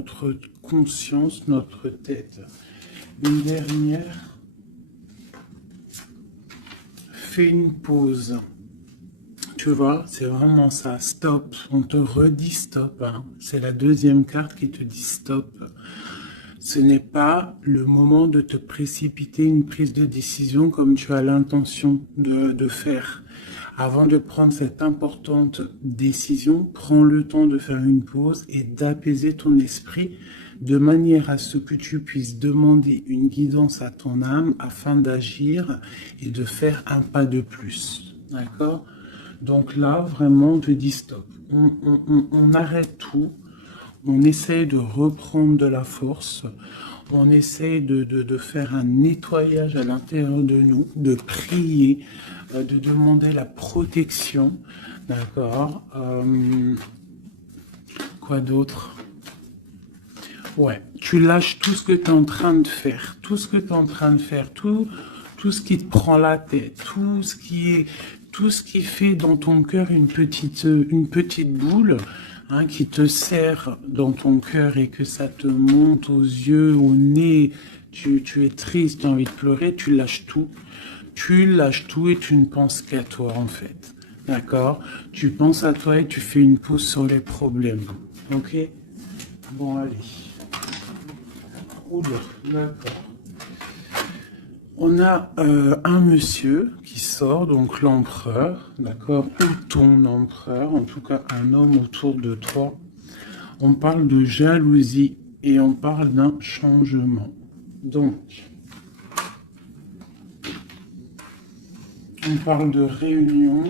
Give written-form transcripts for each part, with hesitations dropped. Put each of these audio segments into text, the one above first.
notre conscience, notre tête. Une dernière. Fais une pause. Tu vois, c'est vraiment ça. Stop. On te redit stop. Hein. C'est la deuxième carte qui te dit stop. Ce n'est pas le moment de te précipiter une prise de décision comme tu as l'intention de faire. Avant de prendre cette importante décision, prends le temps de faire une pause et d'apaiser ton esprit de manière à ce que tu puisses demander une guidance à ton âme afin d'agir et de faire un pas de plus. D'accord ? Donc là, vraiment, on te dit stop. On arrête tout. On essaye de reprendre de la force, on essaye de faire un nettoyage à l'intérieur de nous, de prier, de demander la protection, d'accord. Quoi d'autre? Ouais, tu lâches tout ce que tu es en train de faire, tout ce que tu es en train de faire, tout ce qui te prend la tête, tout ce qui fait dans ton cœur une petite boule, hein, qui te serre dans ton cœur et que ça te monte aux yeux, au nez, tu es triste, tu as envie de pleurer, tu lâches tout. Tu lâches tout et tu ne penses qu'à toi en fait. D'accord? Tu penses à toi et tu fais une pause sur les problèmes. Ok? Bon, allez. Oula, d'accord. On a un monsieur qui sort, donc l'empereur, d'accord, ou ton empereur, en tout cas un homme autour de toi. On parle de jalousie et on parle d'un changement. Donc, on parle de réunion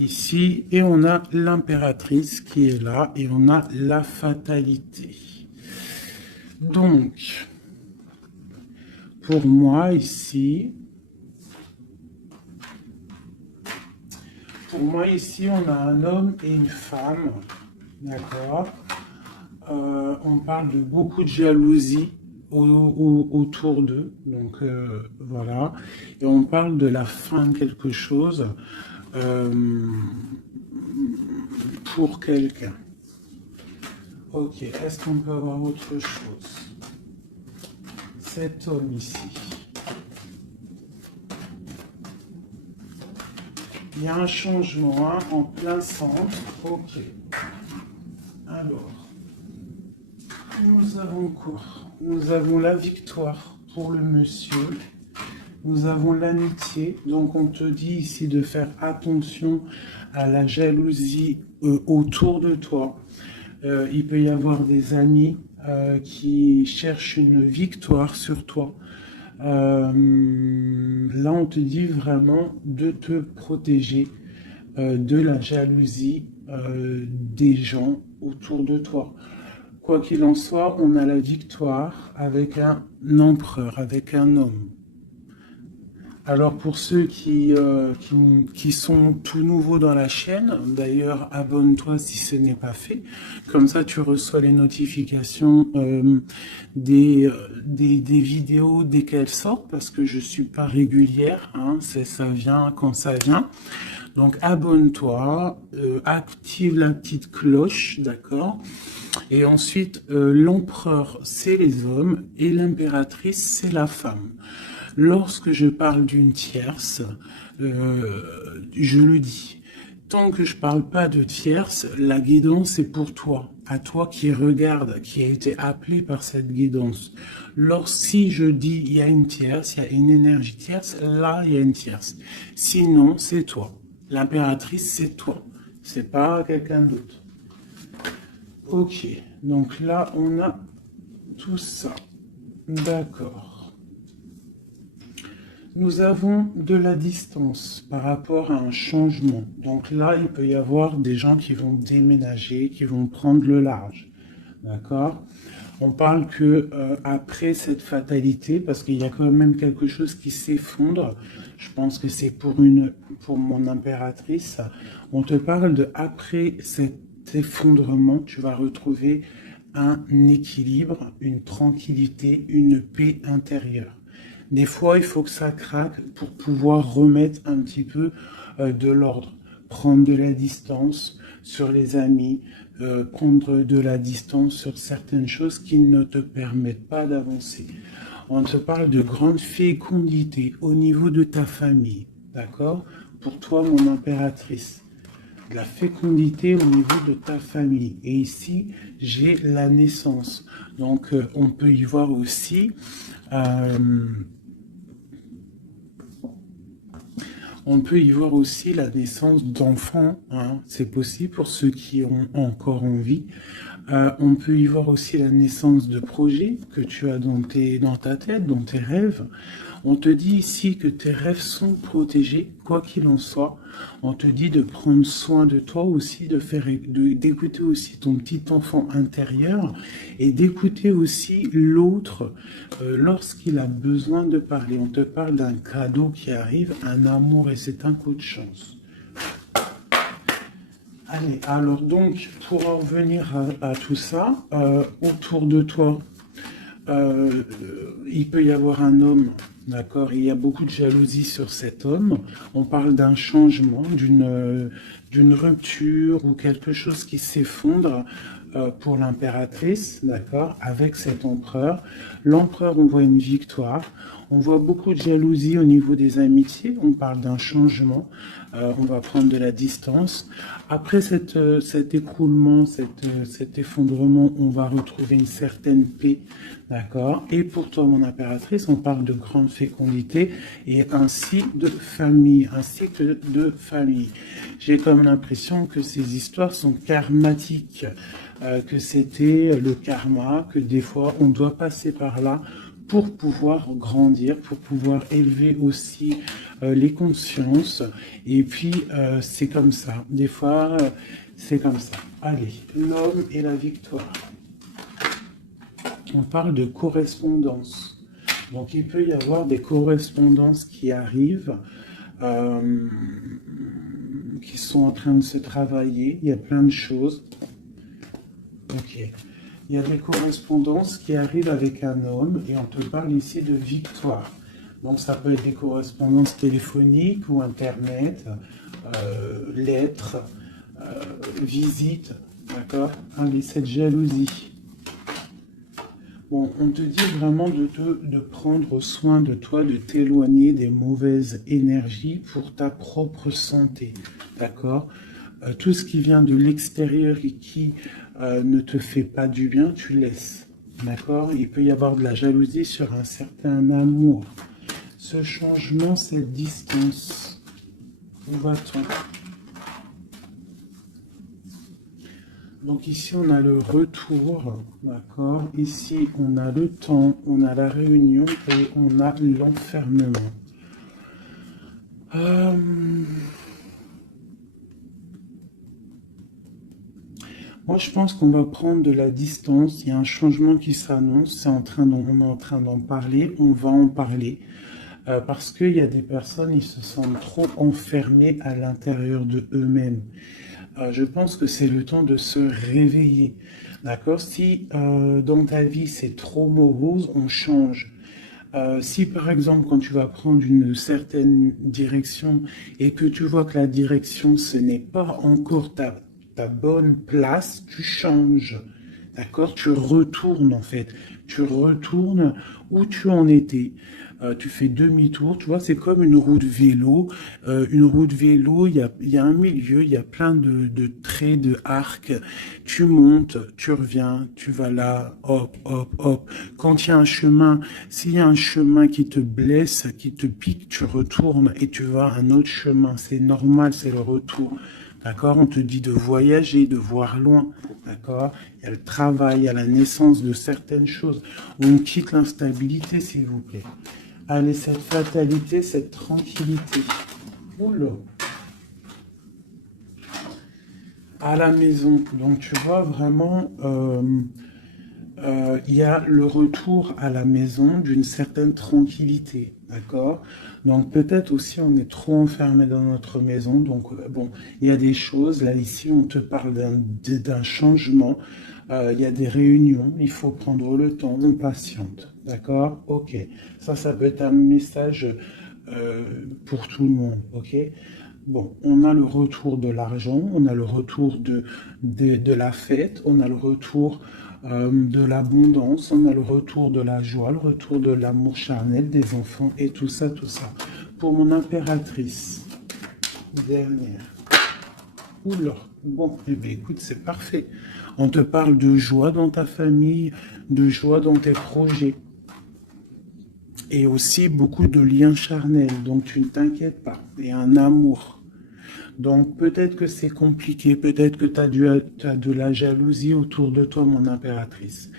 ici et on a l'impératrice qui est là et on a la fatalité. Donc, pour moi ici, on a un homme et une femme, d'accord. On parle de beaucoup de jalousie autour d'eux, donc voilà. Et on parle de la fin de quelque chose pour quelqu'un. Ok, est-ce qu'on peut avoir autre chose? Cet homme ici. Il y a un changement hein, en plein centre. Ok. Alors, nous avons quoi? Nous avons la victoire pour le monsieur. Nous avons l'amitié. Donc, on te dit ici de faire attention à la jalousie autour de toi. Il peut y avoir des amis qui cherchent une victoire sur toi. Là, on te dit vraiment de te protéger de la jalousie des gens autour de toi. Quoi qu'il en soit, on a la victoire avec un empereur, avec un homme. Alors pour ceux qui sont tout nouveaux dans la chaîne, d'ailleurs abonne-toi si ce n'est pas fait, comme ça tu reçois les notifications des vidéos dès qu'elles sortent, parce que je suis pas régulière, hein, ça vient quand ça vient. Donc abonne-toi, active la petite cloche, d'accord. Et ensuite l'empereur c'est les hommes et l'impératrice c'est la femme. Lorsque je parle d'une tierce, je le dis. Tant que je parle pas de tierce, la guidance est pour toi, à toi qui regarde, qui a été appelé par cette guidance. Si je dis il y a une tierce, il y a une énergie tierce, là il y a une tierce. Sinon, c'est toi. L'impératrice, c'est toi. C'est pas quelqu'un d'autre. Ok, donc là on a tout ça. D'accord. Nous avons de la distance par rapport à un changement. Donc là, il peut y avoir des gens qui vont déménager, qui vont prendre le large. D'accord? On parle que après cette fatalité, parce qu'il y a quand même quelque chose qui s'effondre, je pense que c'est pour mon impératrice, on te parle de après cet effondrement, tu vas retrouver un équilibre, une tranquillité, une paix intérieure. Des fois, il faut que ça craque pour pouvoir remettre un petit peu de l'ordre, prendre de la distance, sur les amis, prendre de la distance sur certaines choses qui ne te permettent pas d'avancer. On te parle de grande fécondité au niveau de ta famille, d'accord? Pour toi, mon impératrice. De la fécondité au niveau de ta famille. Et ici, j'ai la naissance. Donc, on peut y voir aussi... on peut y voir aussi la naissance d'enfants, hein. C'est possible pour ceux qui ont encore envie. On peut y voir aussi la naissance de projets que tu as dans ta tête, dans tes rêves. On te dit ici que tes rêves sont protégés, quoi qu'il en soit. On te dit de prendre soin de toi aussi, d'écouter aussi ton petit enfant intérieur et d'écouter aussi l'autre lorsqu'il a besoin de parler. On te parle d'un cadeau qui arrive, un amour, et c'est un coup de chance. Allez, alors donc, pour en revenir à tout ça, autour de toi, il peut y avoir un homme, d'accord? Il y a beaucoup de jalousie sur cet homme. On parle d'un changement, d'une rupture ou quelque chose qui s'effondre pour l'impératrice, d'accord? Avec cet empereur. L'empereur, on voit une victoire. On voit beaucoup de jalousie au niveau des amitiés. On parle d'un changement. On va prendre de la distance. Après cet écroulement, cet effondrement, on va retrouver une certaine paix, d'accord? Et pour toi, mon impératrice, on parle de grande fécondité et ainsi de famille, un cycle de famille. J'ai comme l'impression que ces histoires sont karmatiques, que c'était le karma, que des fois, on doit passer par là pour pouvoir grandir, pour pouvoir élever aussi les consciences. Et puis, c'est comme ça. Des fois, c'est comme ça. Allez, l'homme et la victoire. On parle de correspondance. Donc, il peut y avoir des correspondances qui arrivent, qui sont en train de se travailler. Il y a plein de choses. Ok. Il y a des correspondances qui arrivent avec un homme et on te parle ici de victoire. Donc ça peut être des correspondances téléphoniques ou internet, lettres, visites, d'accord? Allez, cette jalousie. Bon, on te dit vraiment de prendre soin de toi, de t'éloigner des mauvaises énergies pour ta propre santé, d'accord? Tout ce qui vient de l'extérieur et qui ne te fait pas du bien, tu laisses. D'accord? Il peut y avoir de la jalousie sur un certain amour. Ce changement, cette distance, où va-t-on? Donc ici, on a le retour, d'accord? Ici, on a le temps, on a la réunion et on a l'enfermement. Moi, je pense qu'on va prendre de la distance. Il y a un changement qui s'annonce. On est en train d'en parler. On va en parler. Parce qu'il y a des personnes, ils se sentent trop enfermés à l'intérieur de eux-mêmes. Je pense que c'est le temps de se réveiller. D'accord? Si dans ta vie, c'est trop morose, on change. Si par exemple, quand tu vas prendre une certaine direction et que tu vois que la direction, ce n'est pas encore ta bonne place, tu changes, d'accord? Tu retournes en fait, tu retournes où tu en étais. Tu fais demi-tour, tu vois, c'est comme une roue de vélo. Une roue de vélo, il y a un milieu, il y a plein de traits, de arcs. Tu montes, tu reviens, tu vas là, hop, hop, hop. Quand il y a un chemin, s'il y a un chemin qui te blesse, qui te pique, tu retournes et tu vas à un autre chemin. C'est normal, c'est le retour. D'accord? On te dit de voyager, de voir loin. D'accord? Il y a le travail, il y a la naissance de certaines choses. On quitte l'instabilité, s'il vous plaît. Allez, cette fatalité, cette tranquillité. Oula. À la maison. Donc, tu vois, vraiment, il y a le retour à la maison d'une certaine tranquillité. D'accord? Donc, peut-être aussi, on est trop enfermé dans notre maison. Donc, bon, il y a des choses. Là, ici, on te parle d'un changement. Il y a des réunions. Il faut prendre le temps. On patiente. D'accord? Ok. Ça peut être un message pour tout le monde. Ok? Bon, on a le retour de l'argent, on a le retour de la fête, on a le retour de l'abondance, on a le retour de la joie, le retour de l'amour charnel des enfants et tout ça, tout ça. Pour mon impératrice, dernière. Oula, bon, eh bien écoute, c'est parfait. On te parle de joie dans ta famille, de joie dans tes projets. Et aussi beaucoup de liens charnels, donc tu ne t'inquiètes pas. Et un amour. Donc peut-être que c'est compliqué, peut-être que tu as de la jalousie autour de toi, mon impératrice.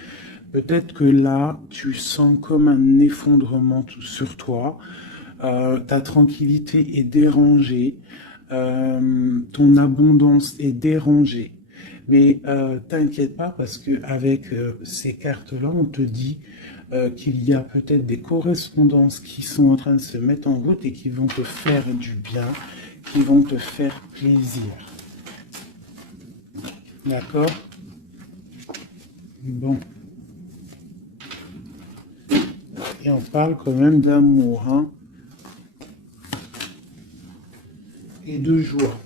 Peut-être que là, tu sens comme un effondrement sur toi. Ta tranquillité est dérangée. Ton abondance est dérangée. Mais t'inquiète pas parce que avec ces cartes-là, on te dit qu'il y a peut-être des correspondances qui sont en train de se mettre en route et qui vont te faire du bien, qui vont te faire plaisir. D'accord? Bon. Et on parle quand même d'amour, hein? Et de joie.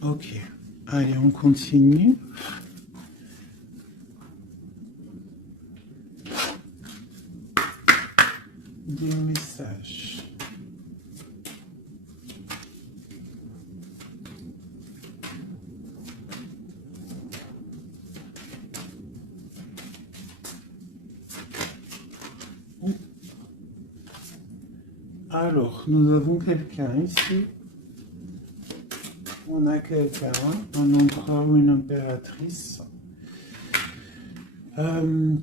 Ok. Allez, on continue. Des messages. Alors, nous avons quelqu'un ici. On a quelqu'un, un empereur ou une impératrice,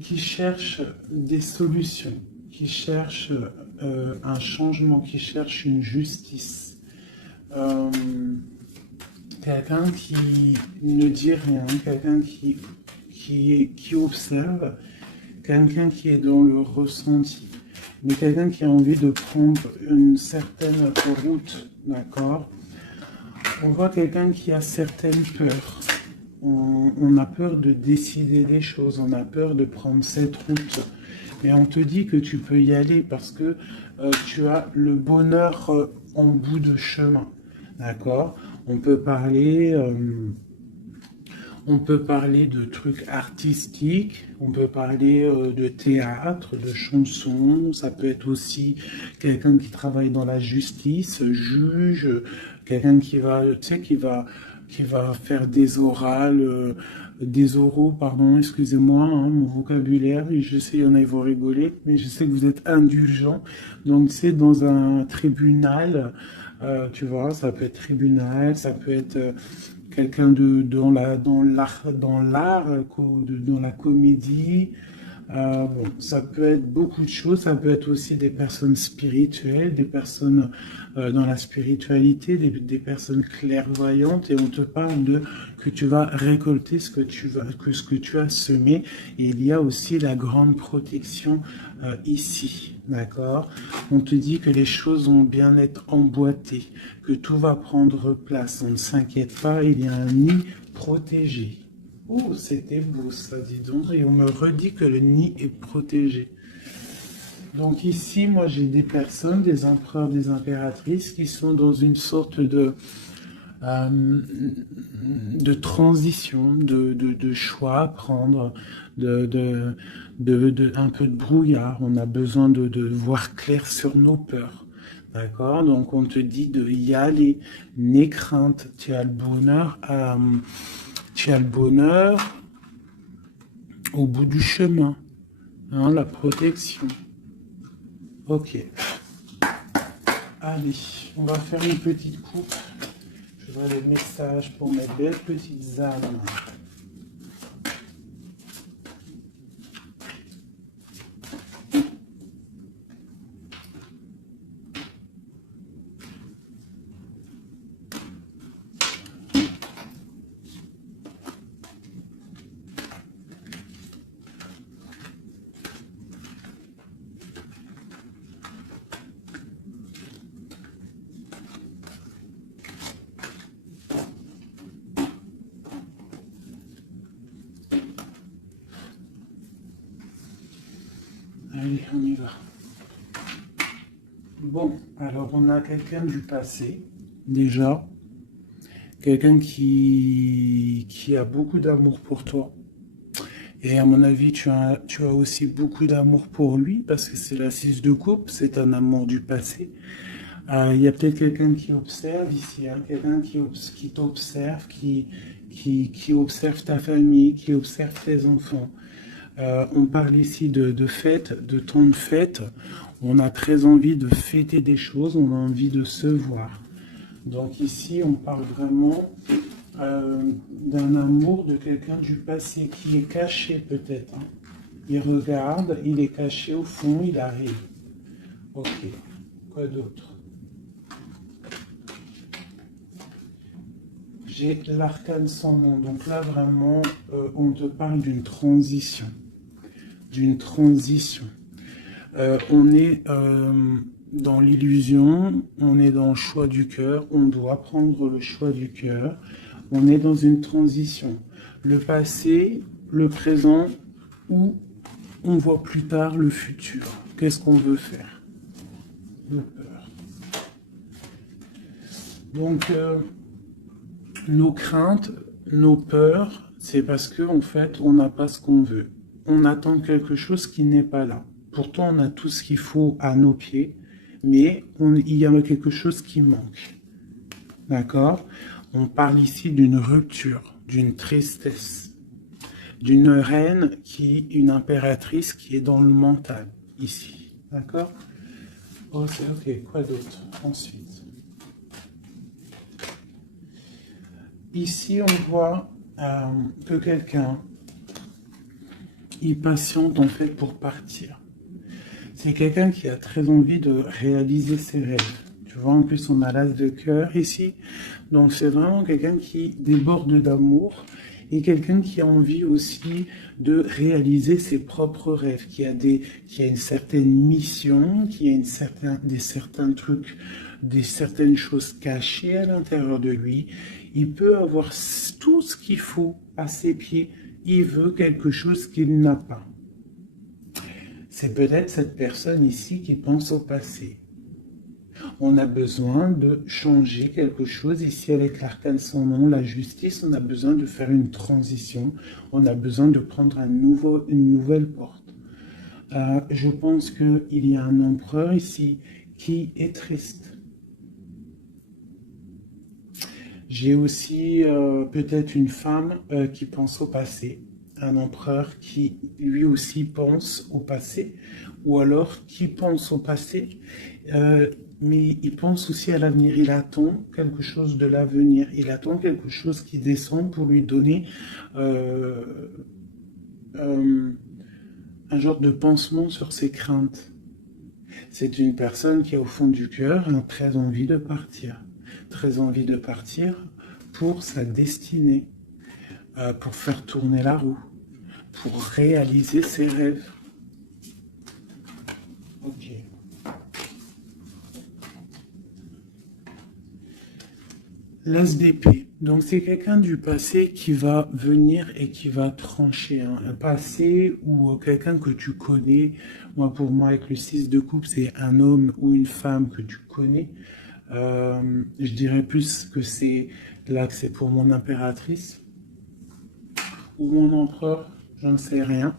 qui cherche des solutions, qui cherche un changement, qui cherche une justice. Quelqu'un qui ne dit rien, quelqu'un qui observe, quelqu'un qui est dans le ressenti, mais quelqu'un qui a envie de prendre une certaine route, d'accord? On voit quelqu'un qui a certaines peurs. On a peur de décider des choses, on a peur de prendre cette route. Et on te dit que tu peux y aller parce que tu as le bonheur en bout de chemin. D'accord? On peut parler de trucs artistiques, on peut parler de théâtre, de chansons, ça peut être aussi quelqu'un qui travaille dans la justice, juge, quelqu'un qui va, tu sais, qui va faire des orales, des oraux, pardon, excusez-moi, hein, mon vocabulaire, je sais, il y en a, ils vont rigoler, mais je sais que vous êtes indulgents, donc c'est dans un tribunal, tu vois, ça peut être tribunal, ça peut être quelqu'un dans l'art, dans la comédie. Bon, ça peut être beaucoup de choses, ça peut être aussi des personnes spirituelles, des personnes dans la spiritualité, des personnes clairvoyantes, et on te parle de que tu vas récolter ce que tu as semé. Et il y a aussi la grande protection ici, d'accord? On te dit que les choses vont bien être emboîtées, que tout va prendre place. On ne s'inquiète pas, il y a un nid protégé. Oh, c'était beau ça, dis donc. Et on me redit que le nid est protégé. Donc ici, moi, j'ai des personnes, des empereurs, des impératrices qui sont dans une sorte euh, de transition, de choix à prendre, un peu de brouillard. On a besoin de voir clair sur nos peurs. D'accord? Donc on te dit de y aller. N'aie crainte, tu as le bonheur tu as le bonheur au bout du chemin, hein, la protection. Ok. Allez, on va faire une petite coupe. Je vois les messages pour mes belles petites âmes. Allez, on y va. Bon, alors on a quelqu'un du passé, déjà. quelqu'un qui a beaucoup d'amour pour toi. Et à mon avis, tu as aussi beaucoup d'amour pour lui parce que c'est la 6 de coupe, c'est un amour du passé. Il y a peut-être quelqu'un qui observe ici, hein, quelqu'un qui t'observe, qui observe ta famille, qui observe tes enfants. On parle ici de fêtes, de temps de fête. On a très envie de fêter des choses, on a envie de se voir. Donc ici, on parle vraiment d'un amour de quelqu'un du passé qui est caché peut-être. Hein. Il regarde, il est caché au fond, il arrive. Ok, quoi d'autre? J'ai l'arcane sans nom. Donc là, vraiment, on te parle d'une transition. D'une transition. On est dans l'illusion, on est dans le choix du cœur, on doit prendre le choix du cœur. On est dans une transition. Le passé, le présent, ou on voit plus tard le futur. Qu'est-ce qu'on veut faire? De peur. Donc, nos craintes, nos peurs, c'est parce que en fait, on n'a pas ce qu'on veut. On attend quelque chose qui n'est pas là. Pourtant, on a tout ce qu'il faut à nos pieds, mais il y a quelque chose qui manque. D'accord? On parle ici d'une rupture, d'une tristesse, d'une reine une impératrice qui est dans le mental, ici. D'accord? Ok, quoi d'autre? Ensuite. Ici, on voit que quelqu'un, il patiente en fait pour partir. C'est quelqu'un qui a très envie de réaliser ses rêves. Tu vois, en plus, on a l'as de cœur ici. Donc, c'est vraiment quelqu'un qui déborde d'amour et quelqu'un qui a envie aussi de réaliser ses propres rêves, qui a une certaine mission, qui a certains trucs, certaines choses cachées à l'intérieur de lui. Il peut avoir tout ce qu'il faut à ses pieds. Il veut quelque chose qu'il n'a pas. C'est peut-être cette personne ici qui pense au passé. On a besoin de changer quelque chose ici avec l'arcane sans nom, la justice. On a besoin de faire une transition. On a besoin de prendre une nouvelle porte. Je pense qu'il y a un empereur ici qui est triste. J'ai aussi peut-être une femme qui pense au passé. Un empereur qui lui aussi pense au passé, ou alors qui pense au passé, mais il pense aussi à l'avenir. Il attend quelque chose de l'avenir, il attend quelque chose qui descend pour lui donner un genre de pansement sur ses craintes. C'est une personne qui a au fond du cœur très envie de partir pour sa destinée. Pour faire tourner la roue, pour réaliser ses rêves. Ok. L'as d'épée. Donc c'est quelqu'un du passé qui va venir et qui va trancher. Hein. Un passé ou quelqu'un que tu connais. Pour moi, avec le 6 de coupe, c'est un homme ou une femme que tu connais. Je dirais plus que c'est pour mon impératrice. Ou mon empereur, je ne sais rien.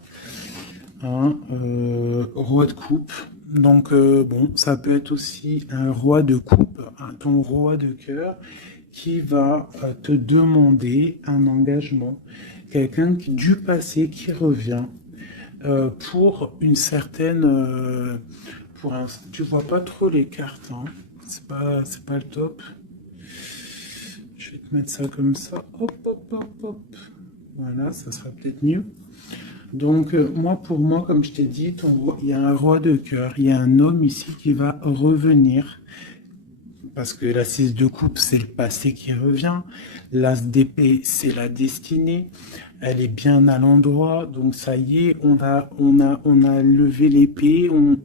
Hein, roi de coupe. Donc, bon, ça peut être aussi un roi de coupe, ton roi de cœur, qui va te demander un engagement. Quelqu'un du passé qui revient pour une certaine... tu vois pas trop les cartes, hein. C'est pas le top. Je vais te mettre ça comme ça. Hop, hop, hop, hop. Voilà, ça sera peut-être mieux. Donc, pour moi, comme je t'ai dit, il y a un roi de cœur, il y a un homme ici qui va revenir. Parce que la 6 de coupe, c'est le passé qui revient. L'as d'épée, c'est la destinée. Elle est bien à l'endroit. Donc, ça y est, on a levé l'épée, on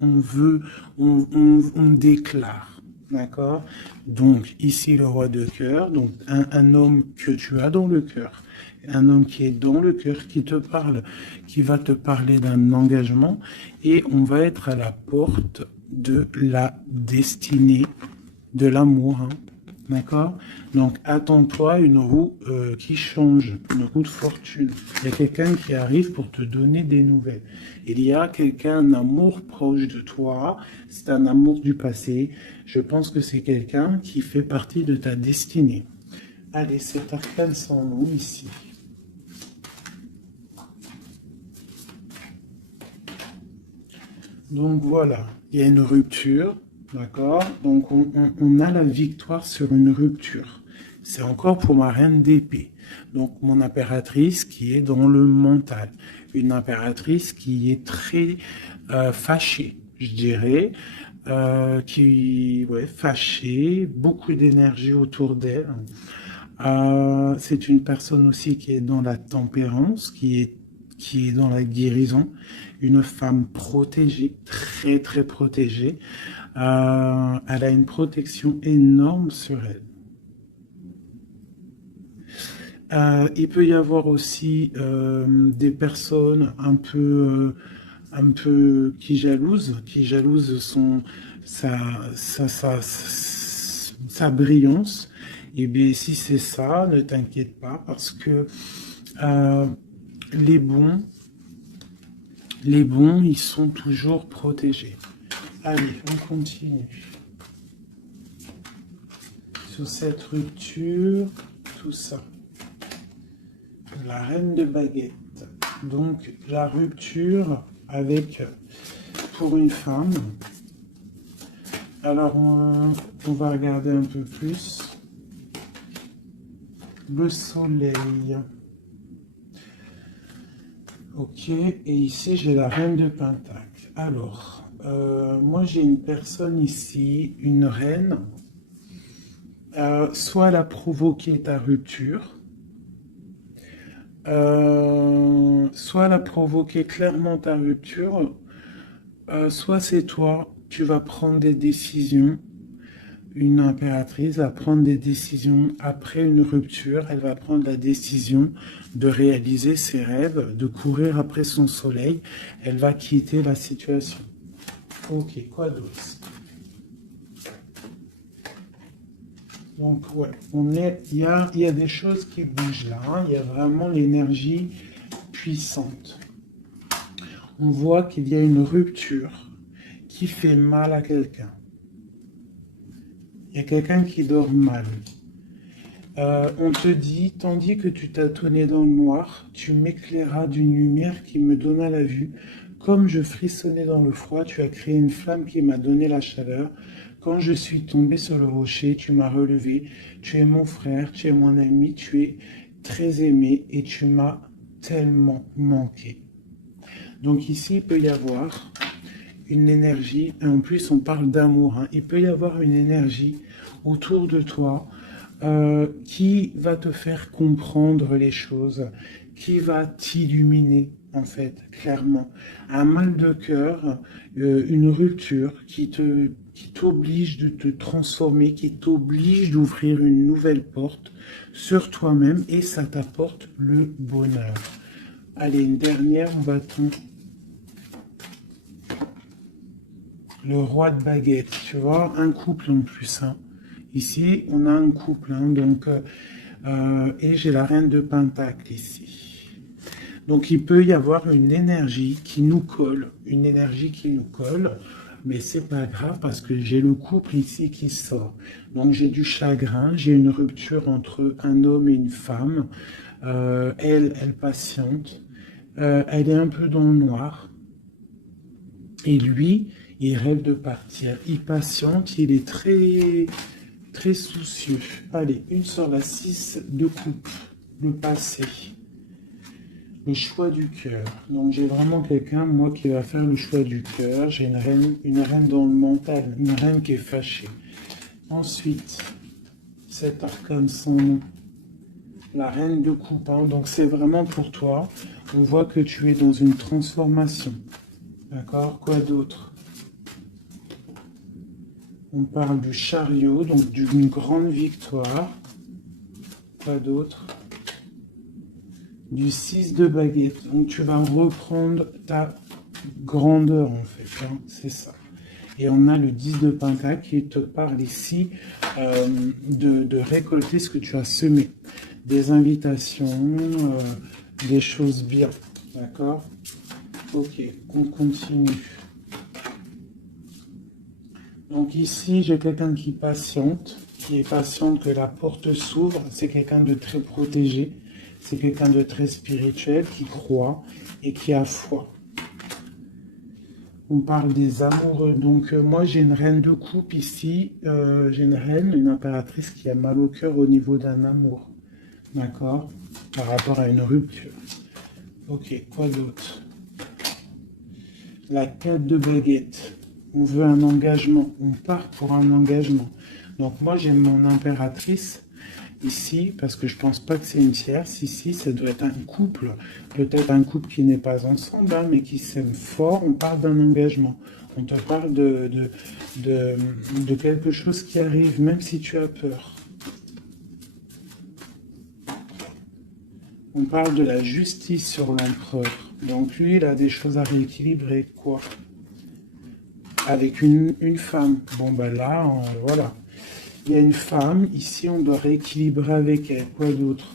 déclare. D'accord? Donc, ici, le roi de cœur, donc un homme que tu as dans le cœur. Un homme qui est dans le cœur, qui te parle, qui va te parler d'un engagement, et on va être à la porte de la destinée, de l'amour. Hein. D'accord? Donc, attends-toi une roue qui change, une roue de fortune. Il y a quelqu'un qui arrive pour te donner des nouvelles. Il y a quelqu'un, un amour proche de toi. C'est un amour du passé. Je pense que c'est quelqu'un qui fait partie de ta destinée. Allez, cet arcane sans nous ici. Donc voilà, il y a une rupture. D'accord? Donc, on a la victoire sur une rupture. C'est encore pour ma reine d'épée. Donc, mon impératrice qui est dans le mental. Une impératrice qui est très fâchée, je dirais. Ouais, fâchée, beaucoup d'énergie autour d'elle. C'est une personne aussi qui est dans la tempérance, qui est dans la guérison. Une femme protégée, très très protégée. Elle a une protection énorme sur elle. Il peut y avoir aussi des personnes un peu qui jalousent sa, sa brillance. Et bien, si c'est ça, ne t'inquiète pas parce que euh, les bons, ils sont toujours protégés. Allez, on continue. Sur cette rupture, tout ça. La reine de baguette. Donc, la rupture avec, pour une femme. Alors, on va regarder un peu plus. Le soleil. Ok, et ici, j'ai la reine de pentacle. Alors, moi, j'ai une personne ici, une reine. Soit elle a provoqué ta rupture, soit elle a provoqué clairement ta rupture, soit c'est toi, tu vas prendre des décisions. Une impératrice va prendre des décisions après une rupture, elle va prendre la décision de réaliser ses rêves, de courir après son soleil, elle va quitter la situation. Ok, quoi d'autre? Donc, ouais, il y a des choses qui bougent là, hein. Il y a vraiment l'énergie puissante. On voit qu'il y a une rupture qui fait mal à quelqu'un. Il y a quelqu'un qui dort mal. On te dit, tandis que tu tâtonnais dans le noir, tu m'éclairas d'une lumière qui me donna la vue. Comme je frissonnais dans le froid, tu as créé une flamme qui m'a donné la chaleur. Quand je suis tombé sur le rocher, tu m'as relevé. Tu es mon frère, tu es mon ami, tu es très aimé et tu m'as tellement manqué. Donc ici, il peut y avoir une énergie, et en plus on parle d'amour, hein. Il peut y avoir une énergie autour de toi qui va te faire comprendre les choses, qui va t'illuminer en fait, clairement. Un mal de cœur, une rupture qui t'oblige de te transformer, qui t'oblige d'ouvrir une nouvelle porte sur toi-même et ça t'apporte le bonheur. Allez, une dernière, on va le roi de baguette, tu vois, un couple en plus. Hein. Ici, on a un couple, hein, donc, et j'ai la reine de pentacle ici. Donc, il peut y avoir une énergie qui nous colle, mais c'est pas grave parce que j'ai le couple ici qui sort. Donc, j'ai du chagrin, j'ai une rupture entre un homme et une femme. Elle patiente, elle est un peu dans le noir. Et lui, il rêve de partir. Il patiente, il est très, très soucieux. Allez, une sur la 6 de coupe. Le passé. Le choix du cœur. Donc j'ai vraiment quelqu'un, moi, qui va faire le choix du cœur. J'ai une reine dans le mental, une reine qui est fâchée. Ensuite, cet arcane sans nom. La reine de coupe. Hein. Donc c'est vraiment pour toi. On voit que tu es dans une transformation. D'accord? Quoi d'autre? On parle du chariot, donc d'une grande victoire. Quoi d'autre? Du 6 de baguette. Donc tu vas reprendre ta grandeur en fait. Hein, c'est ça. Et on a le 10 de pentacle qui te parle ici de récolter ce que tu as semé. Des invitations, des choses bien. D'accord? Ok, on continue. Donc ici, j'ai quelqu'un qui est patiente que la porte s'ouvre. C'est quelqu'un de très protégé. C'est quelqu'un de très spirituel qui croit et qui a foi. On parle des amoureux. Donc moi, j'ai une reine de coupe ici. J'ai une reine, une impératrice qui a mal au cœur au niveau d'un amour. D'accord? Par rapport à une rupture. Ok, quoi d'autre? La 4 de baguette. On veut un engagement. On part pour un engagement. Donc moi, j'ai mon impératrice ici, parce que je pense pas que c'est une tierce. Ici, ça doit être un couple. Peut-être un couple qui n'est pas ensemble, hein, mais qui s'aime fort. On parle d'un engagement. On te parle de quelque chose qui arrive, même si tu as peur. On parle de la justice sur l'empereur. Donc lui, il a des choses à rééquilibrer. Quoi? Avec une femme. Bon, ben là, voilà. Il y a une femme. Ici, on doit rééquilibrer avec elle. Quoi d'autre?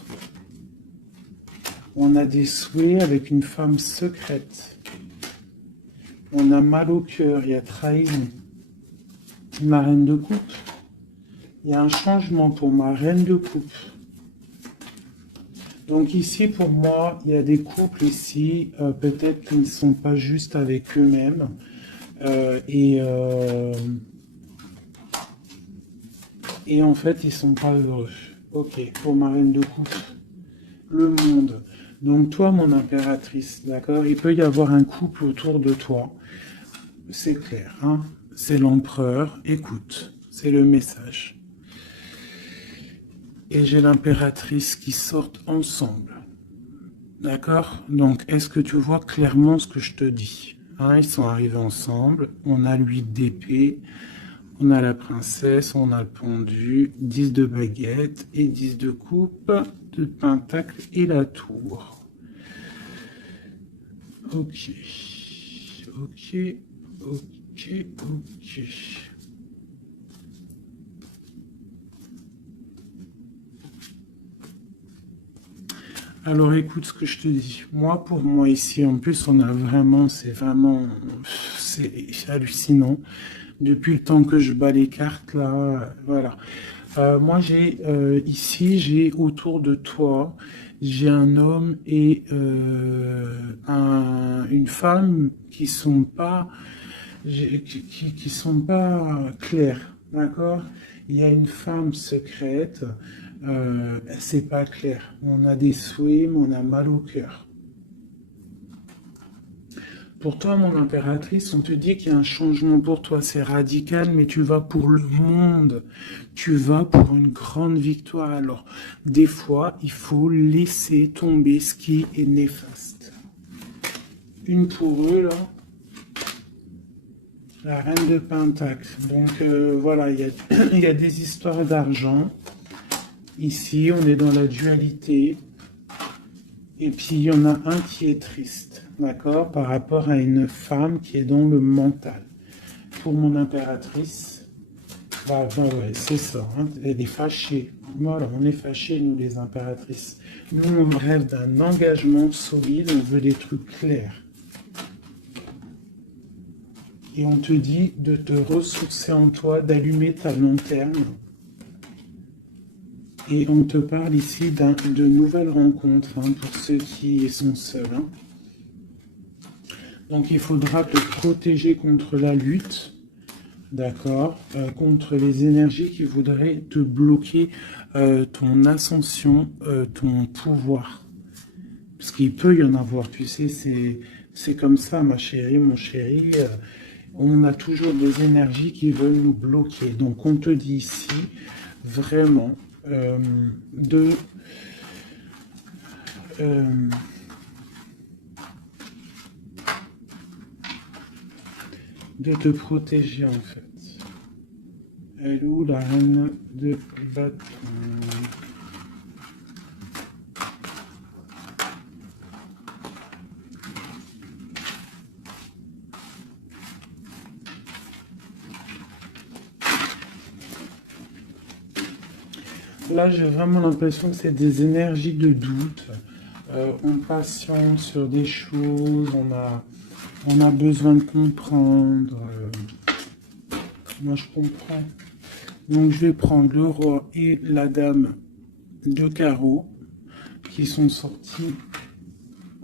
On a des souhaits avec une femme secrète. On a mal au cœur. Il y a trahison. Ma reine de coupe. Il y a un changement pour ma reine de coupe. Donc ici, pour moi, il y a des couples ici, peut-être qu'ils ne sont pas justes avec eux-mêmes. Et en fait, ils sont pas heureux. Ok, pour ma reine de coupe. Le monde. Donc toi, mon impératrice, d'accord? Il peut y avoir un couple autour de toi. C'est clair, hein? C'est l'empereur. Écoute, c'est le message. Et j'ai l'impératrice qui sortent ensemble. D'accord? Donc, est-ce que tu vois clairement ce que je te dis? Hein, ils sont arrivés ensemble. On a l'huile d'épée. On a la princesse. On a le pendu. 10 de baguette. Et 10 de coupe. De pentacle et la tour. Ok. Ok. Ok. Ok. Alors écoute ce que je te dis. Moi, pour moi ici, en plus, on a vraiment, c'est hallucinant. Depuis le temps que je bats les cartes, là, voilà. Moi, j'ai autour de toi, j'ai un homme et une femme qui sont pas, qui sont pas clairs, d'accord? Il y a une femme secrète, c'est pas clair. On a des souhaits, mais on a mal au cœur. Pour toi, mon impératrice, on te dit qu'il y a un changement pour toi, c'est radical, mais tu vas pour le monde. Tu vas pour une grande victoire. Alors, des fois, il faut laisser tomber ce qui est néfaste. Une pour eux, là. La reine de Pentacle. Donc, voilà, il y a des histoires d'argent. Ici, on est dans la dualité. Et puis, il y en a un qui est triste, d'accord, par rapport à une femme qui est dans le mental. Pour mon impératrice, bah ouais, c'est ça, hein, elle est fâchée. Voilà, on est fâchés, nous, les impératrices. Nous, on rêve d'un engagement solide, on veut des trucs clairs. Et on te dit de te ressourcer en toi, d'allumer ta lanterne. Et on te parle ici de nouvelles rencontres, hein, pour ceux qui sont seuls. Hein. Donc il faudra te protéger contre la lutte, d'accord, contre les énergies qui voudraient te bloquer ton ascension, ton pouvoir. Parce qu'il peut y en avoir, tu sais, c'est comme ça, ma chérie, mon chéri. On a toujours des énergies qui veulent nous bloquer. Donc on te dit ici, vraiment, de te protéger en fait. Elle est où la reine de bâton? Là, j'ai vraiment l'impression que c'est des énergies de doute. On patiente sur des choses, on a besoin de comprendre. Moi, je comprends. Donc, je vais prendre le roi et la dame de carreau qui sont sortis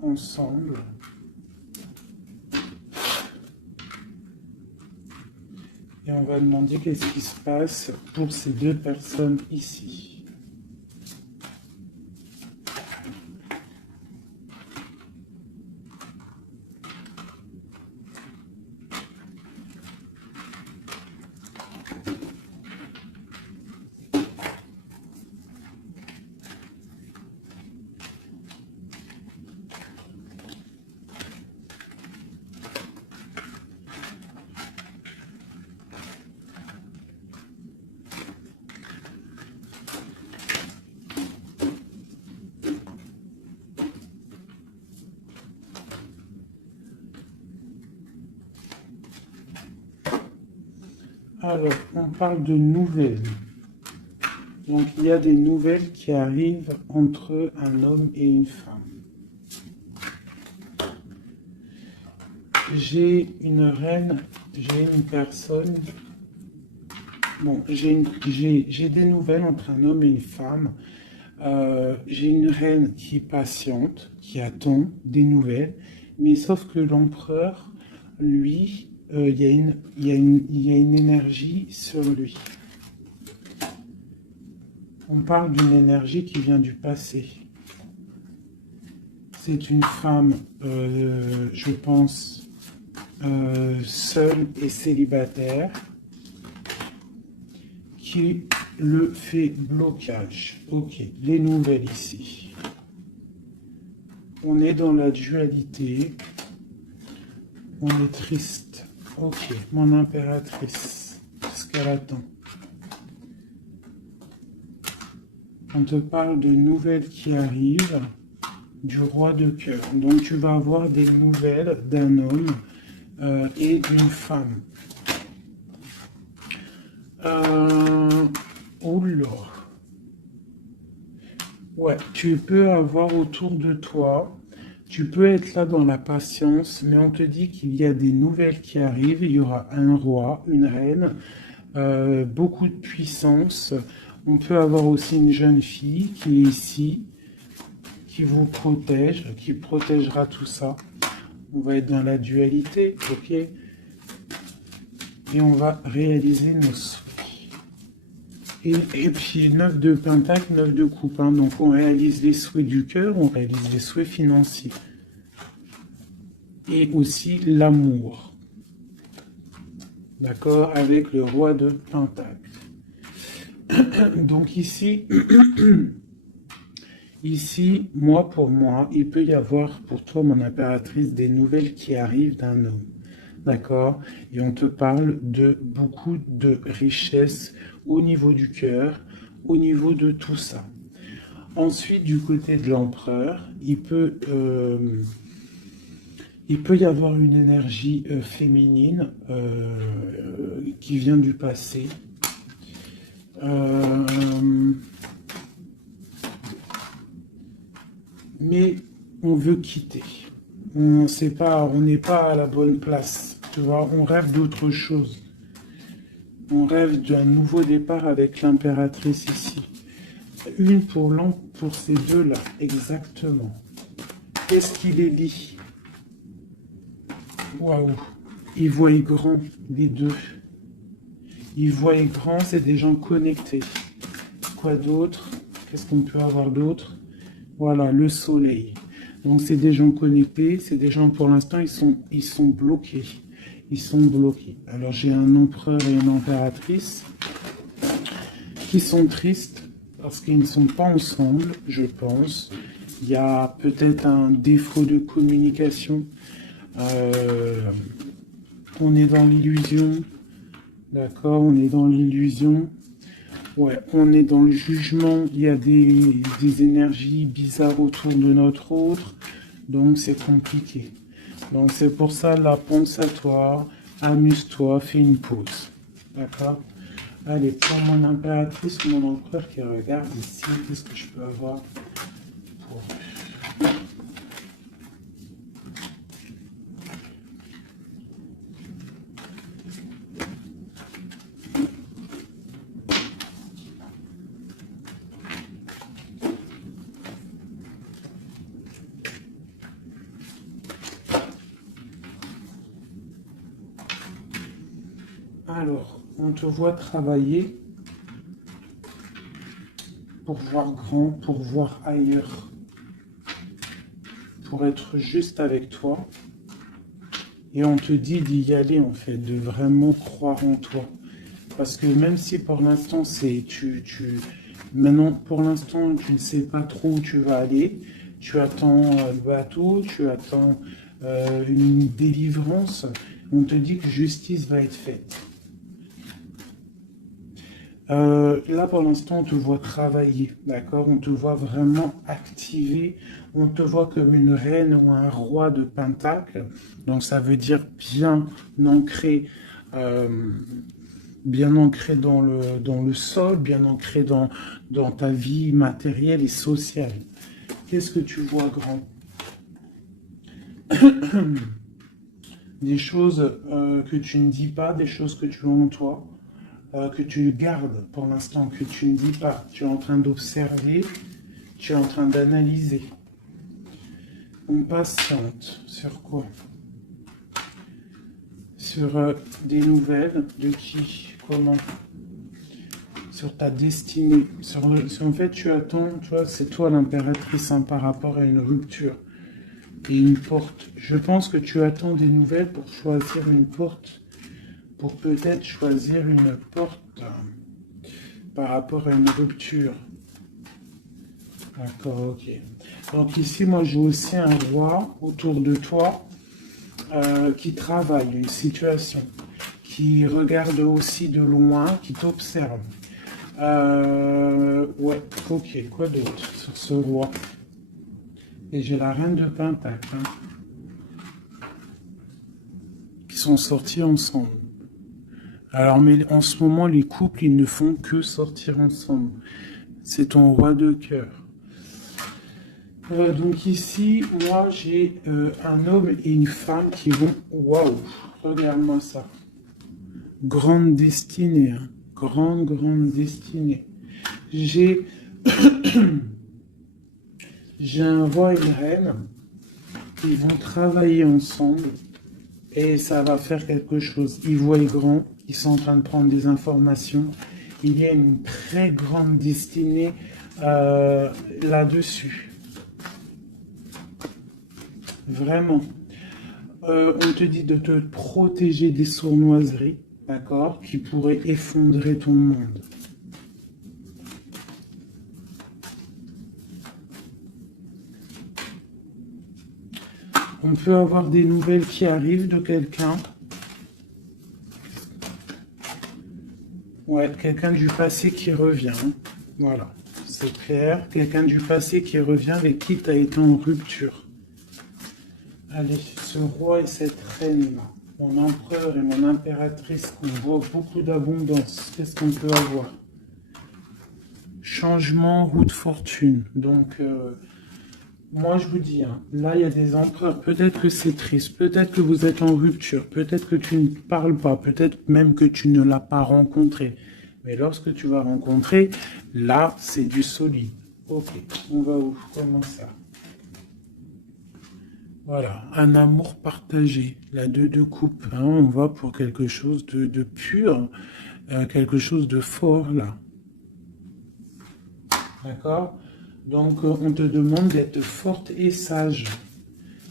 ensemble. Et on va demander qu'est-ce qui se passe pour ces deux personnes ici. Alors, on parle de nouvelles. Donc, il y a des nouvelles qui arrivent entre un homme et une femme. J'ai une reine, j'ai une personne. Bon, j'ai des nouvelles entre un homme et une femme. J'ai une reine qui patiente, qui attend des nouvelles. Mais sauf que l'empereur, lui, il y a une énergie sur lui. On parle d'une énergie qui vient du passé. C'est une femme, je pense, seule et célibataire, qui le fait blocage. Ok, les nouvelles ici. On est dans la dualité. On est triste. Ok, mon impératrice, qu'est-ce qu'elle attend? On te parle de nouvelles qui arrivent du roi de cœur. Donc tu vas avoir des nouvelles d'un homme et d'une femme. Oula. Ouais, tu peux avoir autour de toi, tu peux être là dans la patience, mais on te dit qu'il y a des nouvelles qui arrivent. Il y aura un roi, une reine, beaucoup de puissance. On peut avoir aussi une jeune fille qui est ici, qui vous protège, qui protégera tout ça. On va être dans la dualité, ok? Et on va réaliser nos souhaits. Et puis 9 de pentacle, 9 de coupe. Hein. Donc on réalise les souhaits du cœur, on réalise les souhaits financiers. Et aussi l'amour. D'accord? Avec le roi de pentacle. Donc ici, ici, moi pour moi, il peut y avoir pour toi, mon impératrice, des nouvelles qui arrivent d'un homme. D'accord? Et on te parle de beaucoup de richesses au niveau du cœur, au niveau de tout ça. Ensuite, du côté de l'empereur, il peut y avoir une énergie féminine qui vient du passé. Mais on veut quitter. On sait pas, on n'est pas à la bonne place. Tu vois, on rêve d'autre chose. On rêve d'un nouveau départ avec l'impératrice ici. Une pour ces deux-là, exactement. Qu'est-ce qui les lie? Waouh! Ils voient grand, les deux. Ils voient grand, c'est des gens connectés. Quoi d'autre? Qu'est-ce qu'on peut avoir d'autre? Voilà, le soleil. Donc c'est des gens connectés, c'est des gens pour l'instant, ils sont bloqués. Ils sont bloqués. Alors j'ai un empereur et une impératrice qui sont tristes parce qu'ils ne sont pas ensemble, je pense. Il y a peut-être un défaut de communication. On est dans l'illusion. D'accord, on est dans l'illusion. Ouais, on est dans le jugement. Il y a des énergies bizarres autour de notre autre. Donc c'est compliqué. Donc c'est pour ça, là, pense à toi, amuse-toi, fais une pause. D'accord? Allez, pour mon impératrice, mon empereur qui regarde ici, qu'est-ce que je peux avoir pour... Alors, on te voit travailler pour voir grand, pour voir ailleurs, pour être juste avec toi. Et on te dit d'y aller, en fait, de vraiment croire en toi. Parce que même si pour l'instant, maintenant, pour l'instant, tu ne sais pas trop où tu vas aller, tu attends le bateau, tu attends une délivrance, on te dit que justice va être faite. Là, pour l'instant, on te voit travailler, d'accord? On te voit vraiment activer. On te voit comme une reine ou un roi de Pentacle. Donc, ça veut dire ancré, euh, bien ancré dans le sol, bien ancré dans ta vie matérielle et sociale. Qu'est-ce que tu vois, grand? Des choses que tu ne dis pas, des choses que tu as en toi. Que tu gardes pour l'instant, que tu ne dis pas. Tu es en train d'observer, tu es en train d'analyser. On patiente. Sur quoi? Sur des nouvelles de qui? Comment? Sur ta destinée. En fait, tu attends, tu vois, c'est toi l'impératrice par rapport à une rupture et une porte. Je pense que tu attends des nouvelles pour choisir une porte, pour peut-être choisir une porte par rapport à une rupture. D'accord, ok. Donc ici, moi, j'ai aussi un roi autour de toi qui travaille une situation, qui regarde aussi de loin, qui t'observe. Ouais, ok, quoi d'autre sur ce roi? Et j'ai la reine de Pentacle, qui sont sortis ensemble. Alors, mais en ce moment, les couples, ils ne font que sortir ensemble. C'est ton roi de cœur. Donc ici, moi, j'ai un homme et une femme qui vont... Waouh, regarde-moi ça. Grande destinée, hein. Grande destinée. J'ai... j'ai un roi et une reine qui vont travailler ensemble et ça va faire quelque chose. Ils voient grand, ils sont en train de prendre des informations. Il y a une très grande destinée là-dessus. Vraiment. On te dit de te protéger des sournoiseries, d'accord, qui pourraient effondrer ton monde. On peut avoir des nouvelles qui arrivent de quelqu'un. Ouais, quelqu'un du passé qui revient. Voilà, c'est clair. Quelqu'un du passé qui revient avec qui tu as été en rupture. Allez, ce roi et cette reine-là, mon empereur et mon impératrice, on voit beaucoup d'abondance. Qu'est-ce qu'on peut avoir? Changement, roue de fortune. Donc, moi je vous dis, hein, là il y a des empereurs, peut-être que c'est triste, peut-être que vous êtes en rupture, peut-être que tu ne parles pas, peut-être même que tu ne l'as pas rencontré. Mais lorsque tu vas rencontrer, là c'est du solide. Ok, on va où? Comment ça? Voilà, un amour partagé, la deux coupes, hein, on va pour quelque chose de pur, quelque chose de fort là. D'accord? Donc on te demande d'être forte et sage.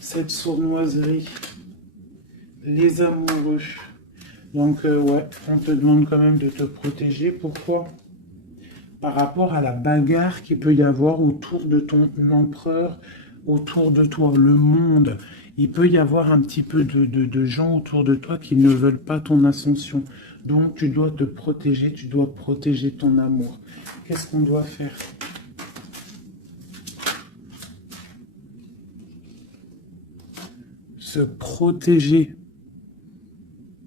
Cette sournoiserie, les amoureux. Donc ouais, on te demande quand même de te protéger. Pourquoi? Par rapport à la bagarre qu'il peut y avoir autour de ton empereur, autour de toi, le monde. Il peut y avoir un petit peu de gens autour de toi qui ne veulent pas ton ascension. Donc tu dois te protéger, tu dois protéger ton amour. Qu'est-ce qu'on doit faire? Se protéger.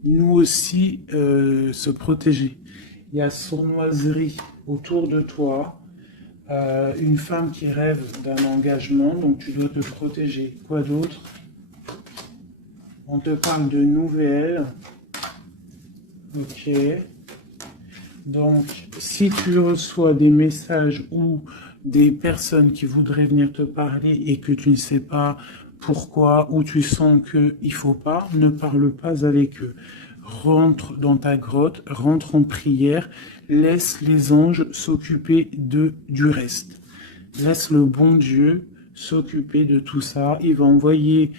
Nous aussi, se protéger. il y a sournoiserie autour de toi, une femme qui rêve d'un engagement, donc tu dois te protéger. Quoi d'autre? On te parle de nouvelles. Ok. Donc, si tu reçois des messages ou des personnes qui voudraient venir te parler et que tu ne sais pas pourquoi ou tu sens qu'il ne faut pas, ne parle pas avec eux. Rentre dans ta grotte, rentre en prière, laisse les anges s'occuper du reste. Laisse le bon Dieu s'occuper de tout ça. Il va envoyer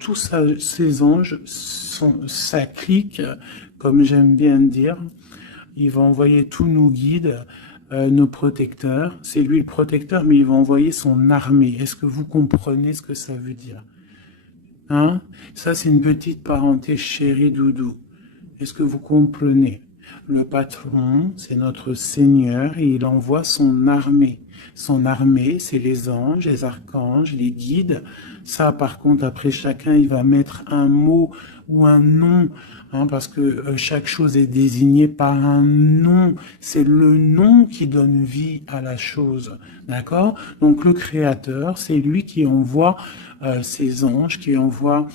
tous ces anges, sa clique, comme j'aime bien dire. Il va envoyer tous nos guides, nos protecteurs. C'est lui le protecteur, mais il va envoyer son armée. Est-ce que vous comprenez ce que ça veut dire? Hein? Ça, c'est une petite parenthèse, chérie doudou. Est-ce que vous comprenez? Le patron, c'est notre Seigneur et il envoie son armée. Son armée, c'est les anges, les archanges, les guides. Ça, par contre, après chacun, il va mettre un mot ou un nom, hein, parce que chaque chose est désignée par un nom. C'est le nom qui donne vie à la chose. D'accord? Donc le Créateur, c'est lui qui envoie ses anges, qui envoie